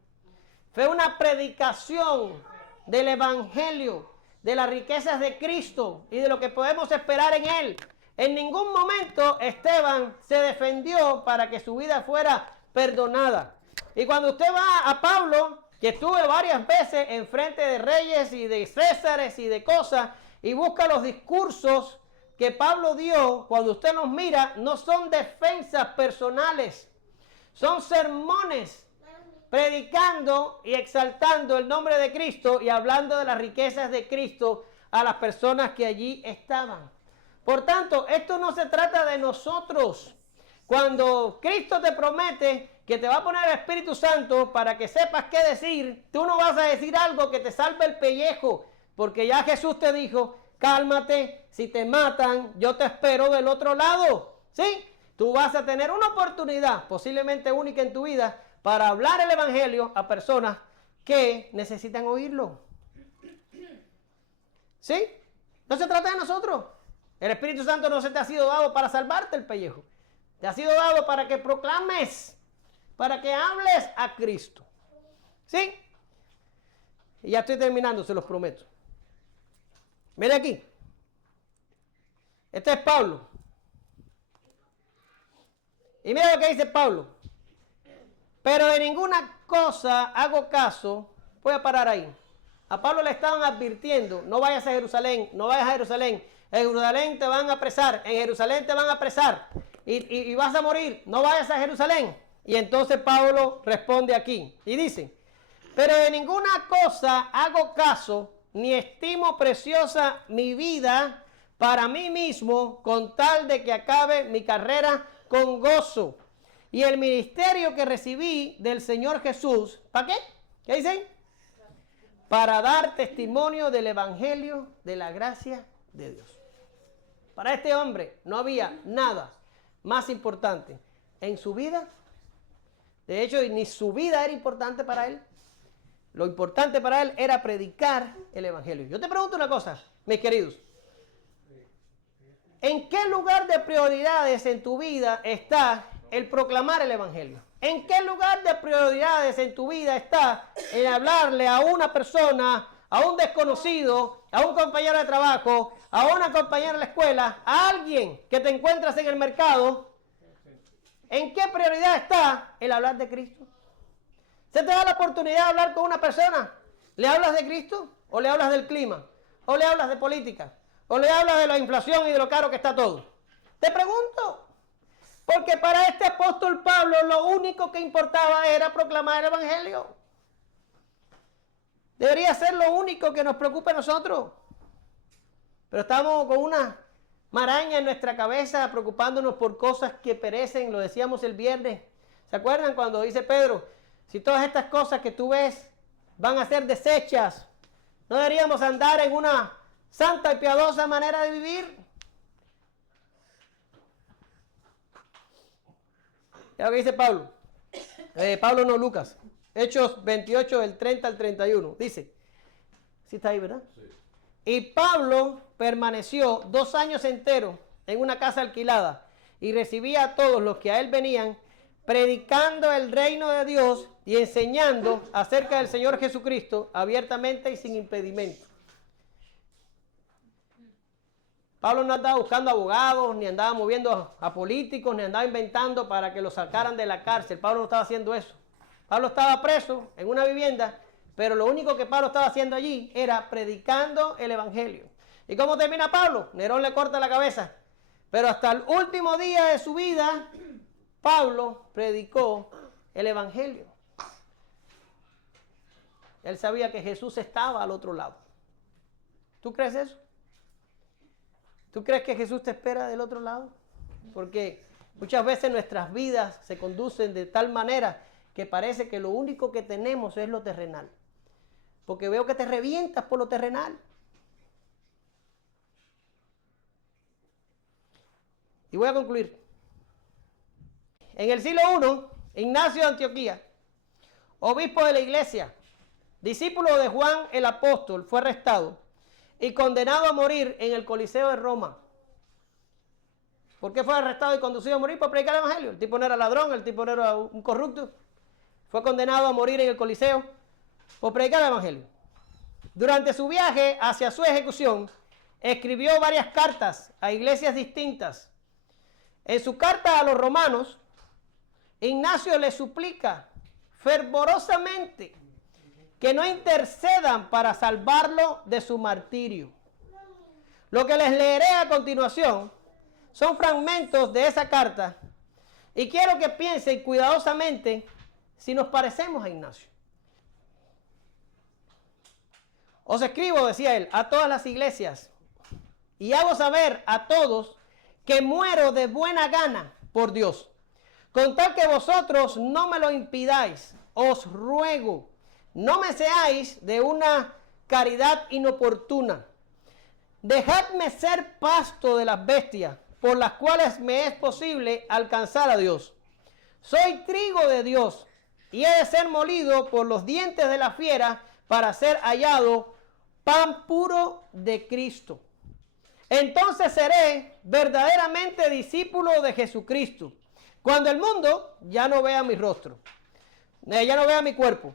fue una predicación del Evangelio, de las riquezas de Cristo y de lo que podemos esperar en Él. En ningún momento Esteban se defendió para que su vida fuera perdonada. Y cuando usted va a Pablo, que estuve varias veces en frente de reyes y de césares y de cosas, y busca los discursos que Pablo dio, cuando usted los mira, no son defensas personales, son sermones predicando y exaltando el nombre de Cristo y hablando de las riquezas de Cristo a las personas que allí estaban. Por tanto, esto no se trata de nosotros. Cuando Cristo te promete que te va a poner el Espíritu Santo para que sepas qué decir, tú no vas a decir algo que te salve el pellejo, porque ya Jesús te dijo, cálmate, si te matan, yo te espero del otro lado. ¿Sí? Tú vas a tener una oportunidad, posiblemente única en tu vida, para hablar el Evangelio a personas que necesitan oírlo. ¿Sí? No se trata de nosotros. El Espíritu Santo no se te ha sido dado para salvarte el pellejo. Te ha sido dado para que proclames, para que hables a Cristo. ¿Sí? Y ya estoy terminando, se los prometo. Mire aquí. Este es Pablo. Y mira lo que dice Pablo. Pero de ninguna cosa hago caso. Voy a parar ahí. A Pablo le estaban advirtiendo, no vayas a Jerusalén, no vayas a Jerusalén. En Jerusalén te van a apresar, en Jerusalén te van a apresar y vas a morir, no vayas a Jerusalén. Y entonces Pablo responde aquí y dice, pero de ninguna cosa hago caso, ni estimo preciosa mi vida para mí mismo, con tal de que acabe mi carrera con gozo. Y el ministerio que recibí del Señor Jesús, ¿para qué? ¿Qué dicen? Para dar testimonio del Evangelio de la gracia de Dios. Para este hombre no había nada más importante en su vida. De hecho, ni su vida era importante para él. Lo importante para él era predicar el Evangelio. Yo te pregunto una cosa, mis queridos. ¿En qué lugar de prioridades en tu vida está el proclamar el Evangelio? ¿En qué lugar de prioridades en tu vida está el hablarle a una persona, a un desconocido, a un compañero de trabajo, a una compañera de la escuela, a alguien que te encuentras en el mercado? ¿En qué prioridad está el hablar de Cristo? ¿Se te da la oportunidad de hablar con una persona? ¿Le hablas de Cristo? ¿O le hablas del clima? ¿O le hablas de política? ¿O le habla de la inflación y de lo caro que está todo? Te pregunto. Porque para este apóstol Pablo lo único que importaba era proclamar el evangelio. Debería ser lo único que nos preocupe a nosotros. Pero estamos con una maraña en nuestra cabeza preocupándonos por cosas que perecen, lo decíamos el viernes. ¿Se acuerdan cuando dice Pedro, si todas estas cosas que tú ves van a ser desechas, no deberíamos andar en una santa y piadosa manera de vivir? ¿Qué es lo que dice Pablo? Pablo no, Lucas. Hechos 28, del 30 al 31. Dice, ¿sí está ahí, verdad? Sí. Y Pablo permaneció 2 años enteros en una casa alquilada y recibía a todos los que a él venían, predicando el reino de Dios y enseñando acerca del Señor Jesucristo abiertamente y sin impedimento. Pablo no andaba buscando abogados, ni andaba moviendo a políticos, ni andaba inventando para que lo sacaran de la cárcel. Pablo no estaba haciendo eso. Pablo estaba preso en una vivienda, pero lo único que Pablo estaba haciendo allí era predicando el evangelio. ¿Y cómo termina Pablo? Nerón le corta la cabeza. Pero hasta el último día de su vida, Pablo predicó el evangelio. Él sabía que Jesús estaba al otro lado. ¿Tú crees eso? ¿Tú crees que Jesús te espera del otro lado? Porque muchas veces nuestras vidas se conducen de tal manera que parece que lo único que tenemos es lo terrenal. Porque veo que te revientas por lo terrenal. Y voy a concluir. En el siglo I, Ignacio de Antioquía, obispo de la iglesia, discípulo de Juan el apóstol, fue arrestado y condenado a morir en el Coliseo de Roma. ¿Por qué fue arrestado y conducido a morir? Por predicar el evangelio. El tipo no era ladrón, el tipo no era un corrupto. Fue condenado a morir en el Coliseo por predicar el evangelio. Durante su viaje hacia su ejecución, escribió varias cartas a iglesias distintas. En su carta a los romanos, Ignacio le suplica fervorosamente que no intercedan para salvarlo de su martirio. Lo que les leeré a continuación son fragmentos de esa carta y quiero que piensen cuidadosamente si nos parecemos a Ignacio. Os escribo, decía él, a todas las iglesias y hago saber a todos que muero de buena gana por Dios, con tal que vosotros no me lo impidáis. Os ruego, no me seáis de una caridad inoportuna. Dejadme ser pasto de las bestias, por las cuales me es posible alcanzar a Dios. Soy trigo de Dios, y he de ser molido por los dientes de la fiera para ser hallado pan puro de Cristo. Entonces seré verdaderamente discípulo de Jesucristo, cuando el mundo ya no vea mi rostro, ya no vea mi cuerpo.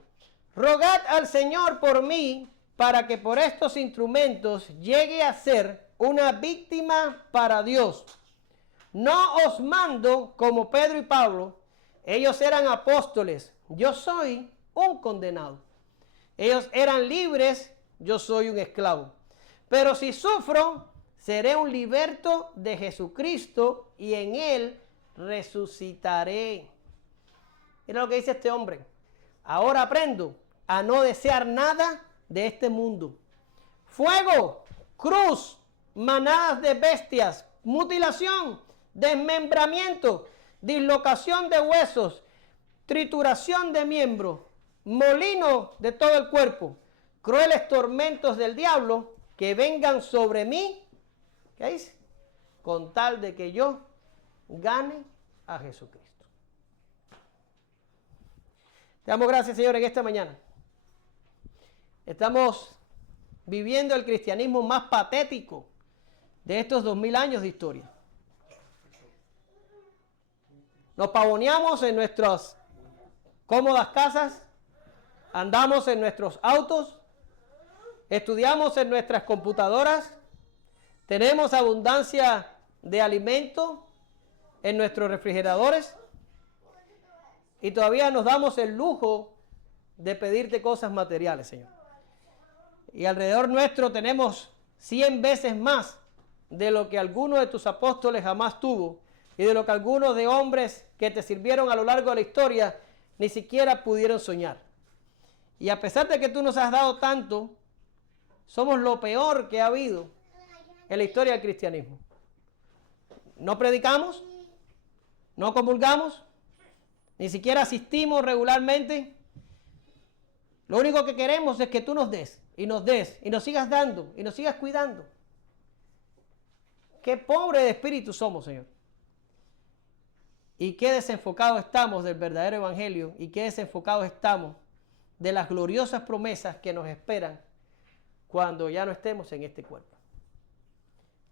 Rogad al Señor por mí, para que por estos instrumentos llegue a ser una víctima para Dios. No os mando como Pedro y Pablo, ellos eran apóstoles, yo soy un condenado. Ellos eran libres, yo soy un esclavo. Pero si sufro, seré un liberto de Jesucristo y en él resucitaré. Mira lo que dice este hombre. Ahora aprendo a no desear nada de este mundo. Fuego, cruz, manadas de bestias, mutilación, desmembramiento, dislocación de huesos, trituración de miembros, molino de todo el cuerpo, crueles tormentos del diablo que vengan sobre mí. ¿Qué dice? Con tal de que yo gane a Jesucristo. Te damos gracias, Señor, en esta mañana. Estamos viviendo el cristianismo más patético de estos 2000 años de historia. Nos pavoneamos en nuestras cómodas casas, andamos en nuestros autos, estudiamos en nuestras computadoras, tenemos abundancia de alimento en nuestros refrigeradores y todavía nos damos el lujo de pedirte cosas materiales, Señor. Y alrededor nuestro tenemos 100 veces más de lo que alguno de tus apóstoles jamás tuvo y de lo que algunos de hombres que te sirvieron a lo largo de la historia ni siquiera pudieron soñar. Y a pesar de que tú nos has dado tanto, somos lo peor que ha habido en la historia del cristianismo. No predicamos, no comulgamos, ni siquiera asistimos regularmente. Lo único que queremos es que tú nos des, y nos sigas dando, y nos sigas cuidando. Qué pobre de espíritu somos, Señor. Y qué desenfocados estamos del verdadero evangelio, y qué desenfocados estamos de las gloriosas promesas que nos esperan cuando ya no estemos en este cuerpo.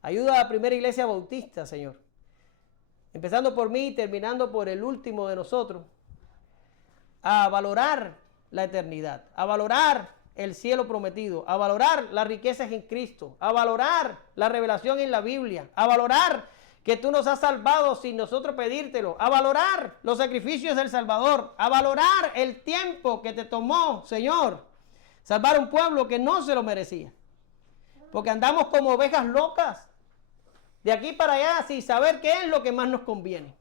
Ayuda a la primera iglesia bautista, Señor. Empezando por mí y terminando por el último de nosotros, a valorar la eternidad, a valorar el cielo prometido, a valorar las riquezas en Cristo, a valorar la revelación en la Biblia, a valorar que tú nos has salvado sin nosotros pedírtelo, a valorar los sacrificios del Salvador, a valorar el tiempo que te tomó, Señor, salvar a un pueblo que no se lo merecía. Porque andamos como ovejas locas, de aquí para allá, sin saber qué es lo que más nos conviene.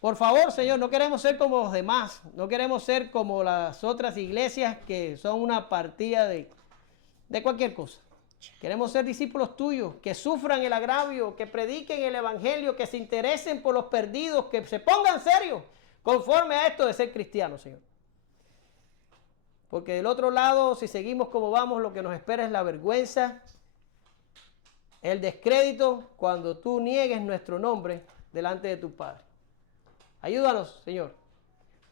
Por favor, Señor, no queremos ser como los demás, no queremos ser como las otras iglesias que son una partida de cualquier cosa. Queremos ser discípulos tuyos, que sufran el agravio, que prediquen el evangelio, que se interesen por los perdidos, que se pongan serios conforme a esto de ser cristianos, Señor. Porque del otro lado, si seguimos como vamos, lo que nos espera es la vergüenza, el descrédito, cuando tú niegues nuestro nombre delante de tu Padre. Ayúdanos, Señor,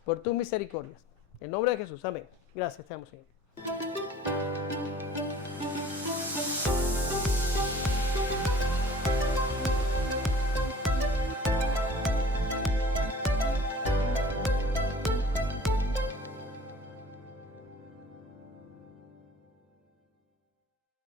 por tus misericordias. En nombre de Jesús, amén. Gracias, te amo, Señor.